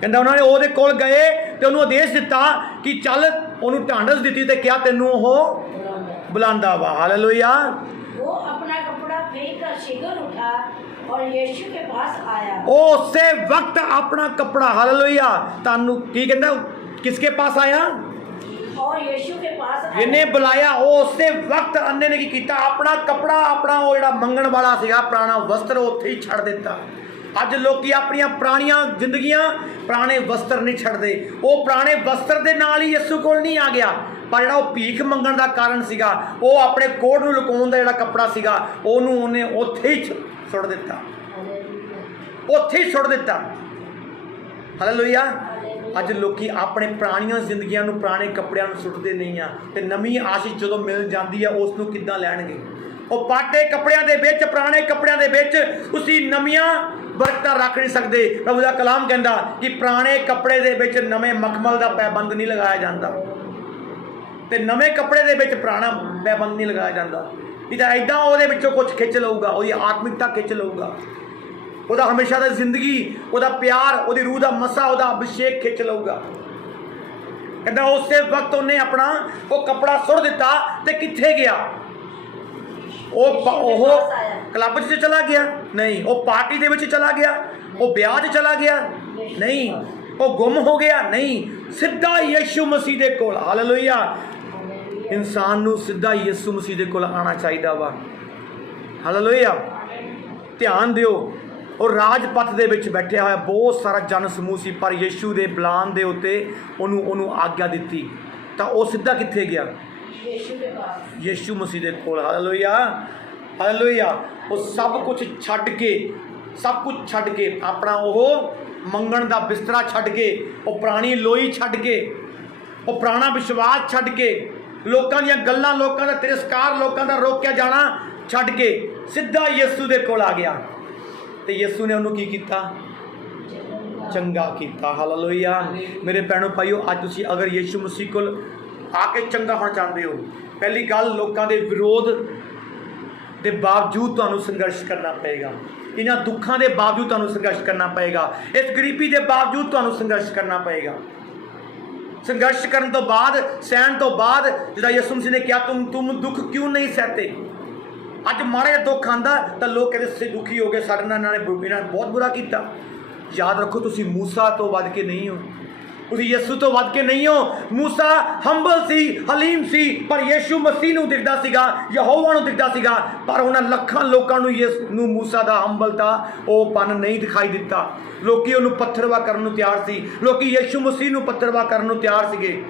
ਕਹਿੰਦਾ ਉਹਨਾਂ ਨੇ ਉਹਦੇ ਕੋਲ ਗਏ ਤੇ ਉਹਨੂੰ ਆਦੇਸ਼ ਦਿੱਤਾ ਕਿ ਚੱਲ, ਉਹਨੂੰ ਢਾਂਡਸ ਦਿੱਤੀ ਤੇ ਕਿਹਾ ਤੈਨੂੰ ਉਹ ਬੁਲਾਉਂਦਾ ਵਾ। ਹਾਲੇਲੂਇਆ। वो अपना कपड़ा फेंक कर शीघ्र उठा और यीशु के पास आया। उसे वक्त अपना कपड़ा, हालेलुया, तानू की कहंदा, किसके पास आया, और यीशु के पास आया, जिन्हें बुलाया। उसे वक्त अन्ने ने की कीता, अपना कपड़ा, अपना वो जिहड़ा मंगण वाला सीगा पुराना वस्त्र उत्थे ही छड़ दिता। अज लोग अपनियां पुरानियां जिंदगियां, पुराने वस्त्र नहीं छड़दे। वो पुराने वस्त्र दे नाल ही यीशु कोल नहीं आ गया, पर जिहड़ा वो भीख मंगण दा कारण सीगा, वो अपने कोट नूं लुकाउण दा जिहड़ा कपड़ा सीगा, ओनू उहने उत्थे ही सुट दिता। ਉੱਥੇ ਹੀ ਸੁੱਟ ਦਿੱਤਾ। ਹਾਲੇਲੂਇਆ। ਅੱਜ ਲੋਕੀ ਆਪਣੇ ਪੁਰਾਣੀਆਂ ਜ਼ਿੰਦਗੀਆਂ ਨੂੰ, ਪੁਰਾਣੇ ਕੱਪੜਿਆਂ ਨੂੰ ਸੁੱਟਦੇ ਨਹੀਂ ਆ, ਤੇ ਨਵੀਂ ਆਸ਼ੀਸ਼ ਜਦੋਂ ਮਿਲ ਜਾਂਦੀ ਆ ਉਸ ਨੂੰ ਕਿੱਦਾਂ ਲੈਣਗੇ। ਉਹ ਪਾਟੇ ਕੱਪੜਿਆਂ ਦੇ ਵਿੱਚ, ਪੁਰਾਣੇ ਕੱਪੜਿਆਂ ਦੇ ਵਿੱਚ ਤੁਸੀਂ ਨਵੀਆਂ ਬਰਕਤਾਂ ਰੱਖ ਨਹੀਂ ਸਕਦੇ। ਪ੍ਰਭੂ ਦਾ ਕਲਾਮ ਕਹਿੰਦਾ ਕਿ ਪੁਰਾਣੇ ਕੱਪੜੇ ਦੇ ਵਿੱਚ ਨਵੇਂ ਮਖਮਲ ਦਾ ਪੈਬੰਦ ਨਹੀਂ ਲਗਾਇਆ ਜਾਂਦਾ, ਤੇ ਨਵੇਂ ਕੱਪੜੇ ਦੇ ਵਿੱਚ ਪੁਰਾਣਾ ਪੈਬੰਦ ਨਹੀਂ ਲਗਾਇਆ ਜਾਂਦਾ। ਇਹ ਤਾਂ ਇੱਦਾਂ ਉਹਦੇ ਵਿੱਚੋਂ ਕੁਝ ਖਿੱਚ ਲਊਗਾ, ਉਹਦੀ ਆਤਮਿਕਤਾ ਖਿੱਚ ਲਊਗਾ, ਉਹਦਾ ਹਮੇਸ਼ਾ ਦੀ ਜ਼ਿੰਦਗੀ, ਉਹਦਾ ਪਿਆਰ, ਉਹਦੀ ਰੂਹ ਦਾ ਮਸਾ, ਉਹਦਾ ਅਭਿਸ਼ੇਕ ਖਿੱਚ ਲਊਗਾ। ਕਹਿੰਦਾ ਉਸੇ ਵਕਤ ਉਹਨੇ ਆਪਣਾ ਉਹ ਕੱਪੜਾ ਸੁੱਟ ਦਿੱਤਾ ਤੇ ਕਿੱਥੇ ਗਿਆ? ਉਹ ਕਲੱਬ 'ਚ ਚਲਾ ਗਿਆ? ਨਹੀਂ। ਉਹ ਪਾਰਟੀ ਦੇ ਵਿੱਚ ਚਲਾ ਗਿਆ? ਉਹ ਵਿਆਹ 'ਚ ਚਲਾ ਗਿਆ? ਨਹੀਂ। ਉਹ ਗੁੰਮ ਹੋ ਗਿਆ? ਨਹੀਂ। ਸਿੱਧਾ ਯਿਸੂ ਮਸੀਹ ਦੇ ਕੋਲ। ਹਾਲੇਲੂਇਆ। ਇਨਸਾਨ ਨੂੰ ਸਿੱਧਾ ਯਿਸੂ ਮਸੀਹ ਦੇ ਕੋਲ ਆਉਣਾ ਚਾਹੀਦਾ ਵਾ। ਹਾਲੇਲੂਇਆ। ਧਿਆਨ ਦਿਓ, ਉਹ ਰਾਜਪਥ ਦੇ ਵਿੱਚ ਬੈਠਿਆ ਹੋਇਆ ਬਹੁਤ ਸਾਰਾ ਜਨ ਸਮੂਹ ਸੀ, ਪਰ ਯਿਸੂ ਦੇ ਬੁਲਾਣ ਦੇ ਉੱਤੇ ਉਹਨੂੰ ਆਗਿਆ ਦਿੱਤੀ ਤਾਂ ਉਹ ਸਿੱਧਾ ਕਿੱਥੇ ਗਿਆ? ਯਿਸੂ ਮਸੀਹ ਦੇ ਕੋਲ। ਹਾਲੇਲੂਇਆ। ਹਾਲੇਲੂਇਆ। ਉਹ ਸਭ ਕੁਝ ਛੱਡ ਕੇ ਆਪਣਾ ਉਹ ਮੰਗਣ ਦਾ ਬਿਸਤਰਾ ਛੱਡ ਕੇ, ਉਹ ਪੁਰਾਣੀ ਲੋਈ ਛੱਡ ਕੇ, ਉਹ ਪੁਰਾਣਾ ਵਿਸ਼ਵਾਸ ਛੱਡ ਕੇ, ਲੋਕਾਂ ਦੀਆਂ ਗੱਲਾਂ, ਲੋਕਾਂ ਦਾ ਤਿਰਸਕਾਰ, ਲੋਕਾਂ ਦਾ ਰੋਕਿਆ ਜਾਣਾ ਛੱਡ ਕੇ ਸਿੱਧਾ ਯਿਸੂ ਦੇ ਕੋਲ ਆ ਗਿਆ। ਤੇ ਯਿਸੂ ਨੇ ਉਹਨੂੰ ਕੀ ਕੀਤਾ? ਚੰਗਾ ਕੀਤਾ। ਹਾਲੇਲੂਇਆ। ਮੇਰੇ ਭੈਣੋ ਭਾਈਓ, ਅੱਜ ਤੁਸੀਂ ਅਗਰ ਯਿਸੂ ਮਸੀਹ ਕੋਲ ਆ ਕੇ ਚੰਗਾ ਹੋਣਾ ਚਾਹੁੰਦੇ ਹੋ, ਪਹਿਲੀ ਗੱਲ, ਲੋਕਾਂ ਦੇ ਵਿਰੋਧ ਦੇ ਬਾਵਜੂਦ ਤੁਹਾਨੂੰ ਸੰਘਰਸ਼ ਕਰਨਾ ਪਏਗਾ। ਇਹਨਾਂ ਦੁੱਖਾਂ ਦੇ ਬਾਵਜੂਦ ਤੁਹਾਨੂੰ ਸੰਘਰਸ਼ ਕਰਨਾ ਪਏਗਾ। ਇਸ ਗਰੀਬੀ ਦੇ ਬਾਵਜੂਦ ਤੁਹਾਨੂੰ ਸੰਘਰਸ਼ ਕਰਨਾ ਪਏਗਾ। ਸੰਘਰਸ਼ ਕਰਨ ਤੋਂ ਬਾਅਦ, ਸਹਿਣ ਤੋਂ ਬਾਅਦ, ਜਿਹੜਾ ਯਿਸੂ ਮਸੀਹ ਨੇ ਕਿਹਾ ਤੁਮ ਦੁੱਖ ਕਿਉਂ ਨਹੀਂ ਸਹਿਤੇ। ਅੱਜ ਮਾੜਾ ਜਿਹਾ ਦੁੱਖ ਆਉਂਦਾ ਤਾਂ ਲੋਕ ਕਹਿੰਦੇ ਤੁਸੀਂ ਦੁਖੀ ਹੋ ਗਏ, ਸਾਡੇ ਨਾਲ ਇਹਨਾਂ ਨੇ ਬਹੁਤ ਬੁਰਾ ਕੀਤਾ। ਯਾਦ ਰੱਖੋ, ਤੁਸੀਂ ਮੂਸਾ ਤੋਂ ਵੱਧ ਕੇ ਨਹੀਂ ਹੋ, ਤੁਸੀਂ ਯਿਸੂ ਤੋਂ ਵੱਧ ਕੇ ਨਹੀਂ ਹੋ। ਮੂਸਾ ਹੰਬਲ ਸੀ, ਹਲੀਮ ਸੀ, ਪਰ ਯਿਸੂ ਮਸੀਹ ਨੂੰ ਦਿਖਦਾ ਸੀਗਾ, ਯਹੋਵਾ ਨੂੰ ਦਿਖਦਾ ਸੀਗਾ, ਪਰ ਉਹਨਾਂ ਲੱਖਾਂ ਲੋਕਾਂ ਨੂੰ ਮੂਸਾ ਦਾ ਹੰਬਲਤਾ, ਉਹ ਪਨ ਨਹੀਂ ਦਿਖਾਈ ਦਿੱਤਾ। ਲੋਕੀ ਉਹਨੂੰ ਪੱਥਰਵਾ ਕਰਨ ਨੂੰ ਤਿਆਰ ਸੀ, ਲੋਕੀ ਯਿਸੂ ਮਸੀਹ ਨੂੰ ਪੱਥਰਵਾ ਕਰਨ ਨੂੰ ਤਿਆਰ ਸੀਗੇ,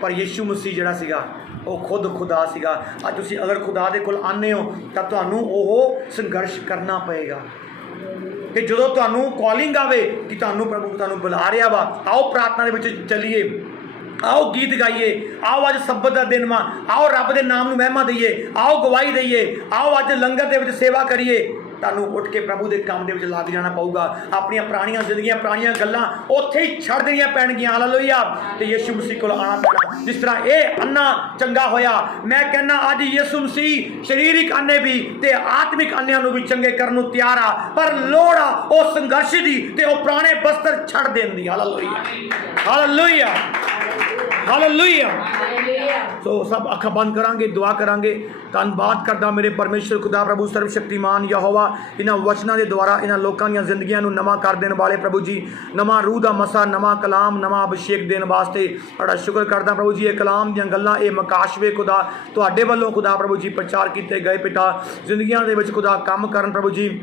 ਪਰ ਯਿਸੂ ਮਸੀਹ ਜਿਹੜਾ ਸੀਗਾ ਉਹ ਖੁਦ ਖੁਦਾ ਸੀਗਾ। ਅੱਜ ਤੁਸੀਂ ਅਗਰ ਖੁਦਾ ਦੇ ਕੋਲ ਆਉਂਦੇ ਹੋ ਤਾਂ ਤੁਹਾਨੂੰ ਉਹ ਸੰਘਰਸ਼ ਕਰਨਾ ਪਏਗਾ। ਕਿ ਜਦੋਂ ਤੁਹਾਨੂੰ ਕਾਲਿੰਗ ਆਵੇ ਕਿ ਪ੍ਰਭੂ ਤੁਹਾਨੂੰ ਬੁਲਾ ਰਿਹਾ ਵਾ, ਆਓ ਪ੍ਰਾਰਥਨਾ ਦੇ ਵਿੱਚ ਚੱਲੀਏ, ਆਓ ਗੀਤ ਗਾਈਏ, ਆਓ ਅੱਜ ਸਬਤ ਦਾ ਦਿਨ ਵਾ, ਆਓ ਰੱਬ ਦੇ ਨਾਮ ਨੂੰ ਮਹਿਮਾ ਦਈਏ, ਆਓ ਗਵਾਹੀ ਦਈਏ, ਆਓ ਅੱਜ ਲੰਗਰ ਦੇ ਵਿੱਚ ਸੇਵਾ ਕਰੀਏ, ਤੁਹਾਨੂੰ ਉੱਠ ਕੇ ਪ੍ਰਭੂ ਦੇ ਕੰਮ ਦੇ ਵਿੱਚ ਲੱਗ ਜਾਣਾ ਪਊਗਾ। ਆਪਣੀਆਂ ਪੁਰਾਣੀਆਂ ਜ਼ਿੰਦਗੀਆਂ, ਪੁਰਾਣੀਆਂ ਗੱਲਾਂ ਉੱਥੇ ਹੀ ਛੱਡ ਦੇਣੀਆਂ ਪੈਣਗੀਆਂ। ਹਾਲੇਲੂਇਆ। ਤੇ ਯਿਸੂ ਮਸੀਹ ਕੋਲ ਆਉਣਾ ਪੈਣਾ। ਜਿਸ ਤਰ੍ਹਾਂ ਇਹ ਅੰਨਾ ਚੰਗਾ ਹੋਇਆ, ਮੈਂ ਕਹਿੰਦਾ ਅੱਜ ਯਿਸੂ ਮਸੀਹ ਸਰੀਰਿਕ ਅੰਨੇ ਵੀ ਤੇ ਆਤਮਿਕ ਅੰਨਿਆਂ ਨੂੰ ਵੀ ਚੰਗੇ ਕਰਨ ਨੂੰ ਤਿਆਰ ਆ, ਪਰ ਲੋੜ ਆ ਉਹ ਸੰਘਰਸ਼ ਦੀ ਤੇ ਉਹ ਪੁਰਾਣੇ ਬਸਤਰ ਛੱਡ ਦੇਣ ਦੀ। ਹਾਲੇਲੂਇਆ। ਹਾਲੇਲੂਇਆ। ਹਾਲੇਲੂਇਆ। ਸੋ ਸਭ ਅੱਖਾਂ ਬੰਦ ਕਰਾਂਗੇ, ਦੁਆ ਕਰਾਂਗੇ। ਧੰਨਵਾਦ ਕਰਦਾ ਮੇਰੇ ਪਰਮੇਸ਼ਰ ਖੁਦਾ ਪ੍ਰਭੂ ਸਰਵ ਸ਼ਕਤੀਮਾਨ ਯਹੋਵਾ, ਇਹਨਾਂ ਵਚਨਾਂ ਦੇ ਦੁਆਰਾ ਇਹਨਾਂ ਲੋਕਾਂ ਦੀਆਂ ਜ਼ਿੰਦਗੀਆਂ ਨੂੰ ਨਵਾਂ ਕਰ ਦੇਣ ਵਾਲੇ ਪ੍ਰਭੂ ਜੀ, ਨਵਾਂ ਰੂਹ ਦਾ ਮਸਾ, ਨਵਾਂ ਕਲਾਮ, ਨਵਾਂ ਅਭਿਸ਼ੇਕ ਦੇਣ ਵਾਸਤੇ ਤੁਹਾਡਾ ਸ਼ੁਕਰ ਕਰਦਾ ਪ੍ਰਭੂ ਜੀ। ਇਹ ਕਲਾਮ ਦੀਆਂ ਗੱਲਾਂ, ਇਹ ਮਕਾਸ਼ਵੇ ਖੁਦਾ ਤੁਹਾਡੇ ਵੱਲੋਂ ਖੁਦਾ ਪ੍ਰਭੂ ਜੀ ਪ੍ਰਚਾਰ ਕੀਤੇ ਗਏ ਪਿਤਾ, ਜ਼ਿੰਦਗੀਆਂ ਦੇ ਵਿੱਚ ਖੁਦਾ ਕੰਮ ਕਰਨ ਪ੍ਰਭੂ ਜੀ।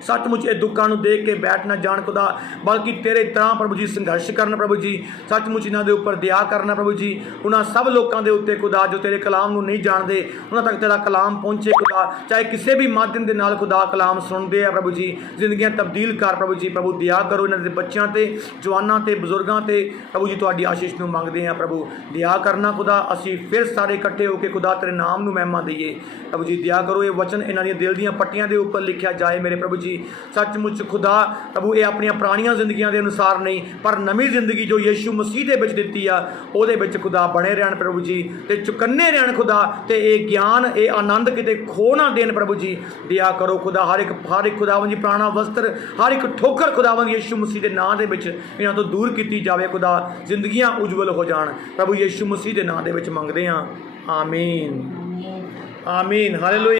ਸੱਚਮੁੱਚ ਇਹ ਦੁੱਖਾਂ ਨੂੰ ਦੇਖ ਕੇ ਬੈਠ ਨਾ ਜਾਣ ਖੁਦਾ, ਬਲਕਿ ਤੇਰੇ ਤਰ੍ਹਾਂ ਪ੍ਰਭੂ ਜੀ ਸੰਘਰਸ਼ ਕਰਨ ਪ੍ਰਭੂ ਜੀ। ਸੱਚਮੁੱਚ ਇਹਨਾਂ ਦੇ ਉੱਪਰ ਦਇਆ ਕਰਨਾ ਪ੍ਰਭੂ ਜੀ। ਉਹਨਾਂ ਸਭ ਲੋਕਾਂ ਦੇ ਉੱਤੇ ਖੁਦਾ ਜੋ ਤੇਰੇ ਕਲਾਮ ਨੂੰ ਨਹੀਂ ਜਾਣਦੇ, ਉਹਨਾਂ ਤੱਕ ਤੇਰਾ ਕਲਾਮ ਪਹੁੰਚੇ ਖੁਦਾ, ਚਾਹੇ ਕਿਸੇ ਵੀ ਮਾਧਿਅਮ ਦੇ ਨਾਲ ਖੁਦਾ ਕਲਾਮ ਸੁਣਦੇ ਆ ਪ੍ਰਭੂ ਜੀ। ਜ਼ਿੰਦਗੀਆਂ ਤਬਦੀਲ ਕਰ ਪ੍ਰਭੂ ਜੀ। ਪ੍ਰਭੂ ਦਇਆ ਕਰੋ ਇਹਨਾਂ ਦੇ ਬੱਚਿਆਂ ਤੇ, ਜਵਾਨਾਂ ਤੇ, ਬਜ਼ੁਰਗਾਂ ਤੇ ਪ੍ਰਭੂ ਜੀ। ਤੁਹਾਡੀ ਆਸ਼ੀਸ਼ ਨੂੰ ਮੰਗਦੇ ਆ ਪ੍ਰਭੂ, ਦਇਆ ਕਰਨਾ ਖੁਦਾ। ਅਸੀਂ ਫਿਰ ਸਾਰੇ ਇਕੱਠੇ ਹੋ ਕੇ ਖੁਦਾ ਤੇਰੇ ਨਾਮ ਨੂੰ ਮਹਿਮਾ ਦਈਏ ਪ੍ਰਭੂ ਜੀ। ਦਇਆ ਕਰੋ, ਇਹ ਵਚਨ ਇਹਨਾਂ ਦੀਆਂ ਦਿਲ ਦੀਆਂ ਪੱਟੀਆਂ ਦੇ ਉੱਪਰ ਲਿਖਿਆ ਜਾਏ ਮੇਰੇ ਪ੍ਰਭੂ ਜੀ। ਸੱਚਮੁੱਚ ਖੁਦਾ ਪ੍ਰਭੂ ਇਹ ਆਪਣੀਆਂ ਪੁਰਾਣੀਆਂ ਜ਼ਿੰਦਗੀਆਂ ਦੇ ਅਨੁਸਾਰ ਨਹੀਂ, ਪਰ ਨਵੀਂ ਜ਼ਿੰਦਗੀ ਜੋ ਯਿਸੂ ਮਸੀਹ ਦੇ ਵਿੱਚ ਦਿੱਤੀ ਆ, ਉਹਦੇ ਵਿੱਚ ਖੁਦਾ ਬਣੇ ਰਹਿਣ ਪ੍ਰਭੂ ਜੀ, ਤੇ ਚੁਕੰਨੇ ਰਹਿਣ ਖੁਦਾ, ਤੇ ਇਹ ਗਿਆਨ, ਇਹ ਆਨੰਦ ਕਿਤੇ ਖੋ ਨਾ ਦੇਣ ਪ੍ਰਭੂ ਜੀ। ਦਇਆ ਕਰੋ ਖੁਦਾ। ਹਰ ਇੱਕ ਖੁਦਾਵੰਦ ਜੀ ਪੁਰਾਣਾ ਵਸਤਰ, ਹਰ ਇੱਕ ਠੋਕਰ ਖੁਦਾਵੰਦ ਯਿਸੂ ਮਸੀਹ ਦੇ ਨਾਂ ਦੇ ਵਿੱਚ ਇਹਨਾਂ ਤੋਂ ਦੂਰ ਕੀਤੀ ਜਾਵੇ ਖੁਦਾ। ਜ਼ਿੰਦਗੀਆਂ ਉਜਵਲ ਹੋ ਜਾਣ ਪ੍ਰਭੂ ਯਿਸੂ ਮਸੀਹ ਦੇ ਨਾਂ ਦੇ ਵਿੱਚ ਮੰਗਦੇ ਹਾਂ। ਆਮੀਨ। ਆਮੀਨ। ਹਾਲੇਲੂਇਆ।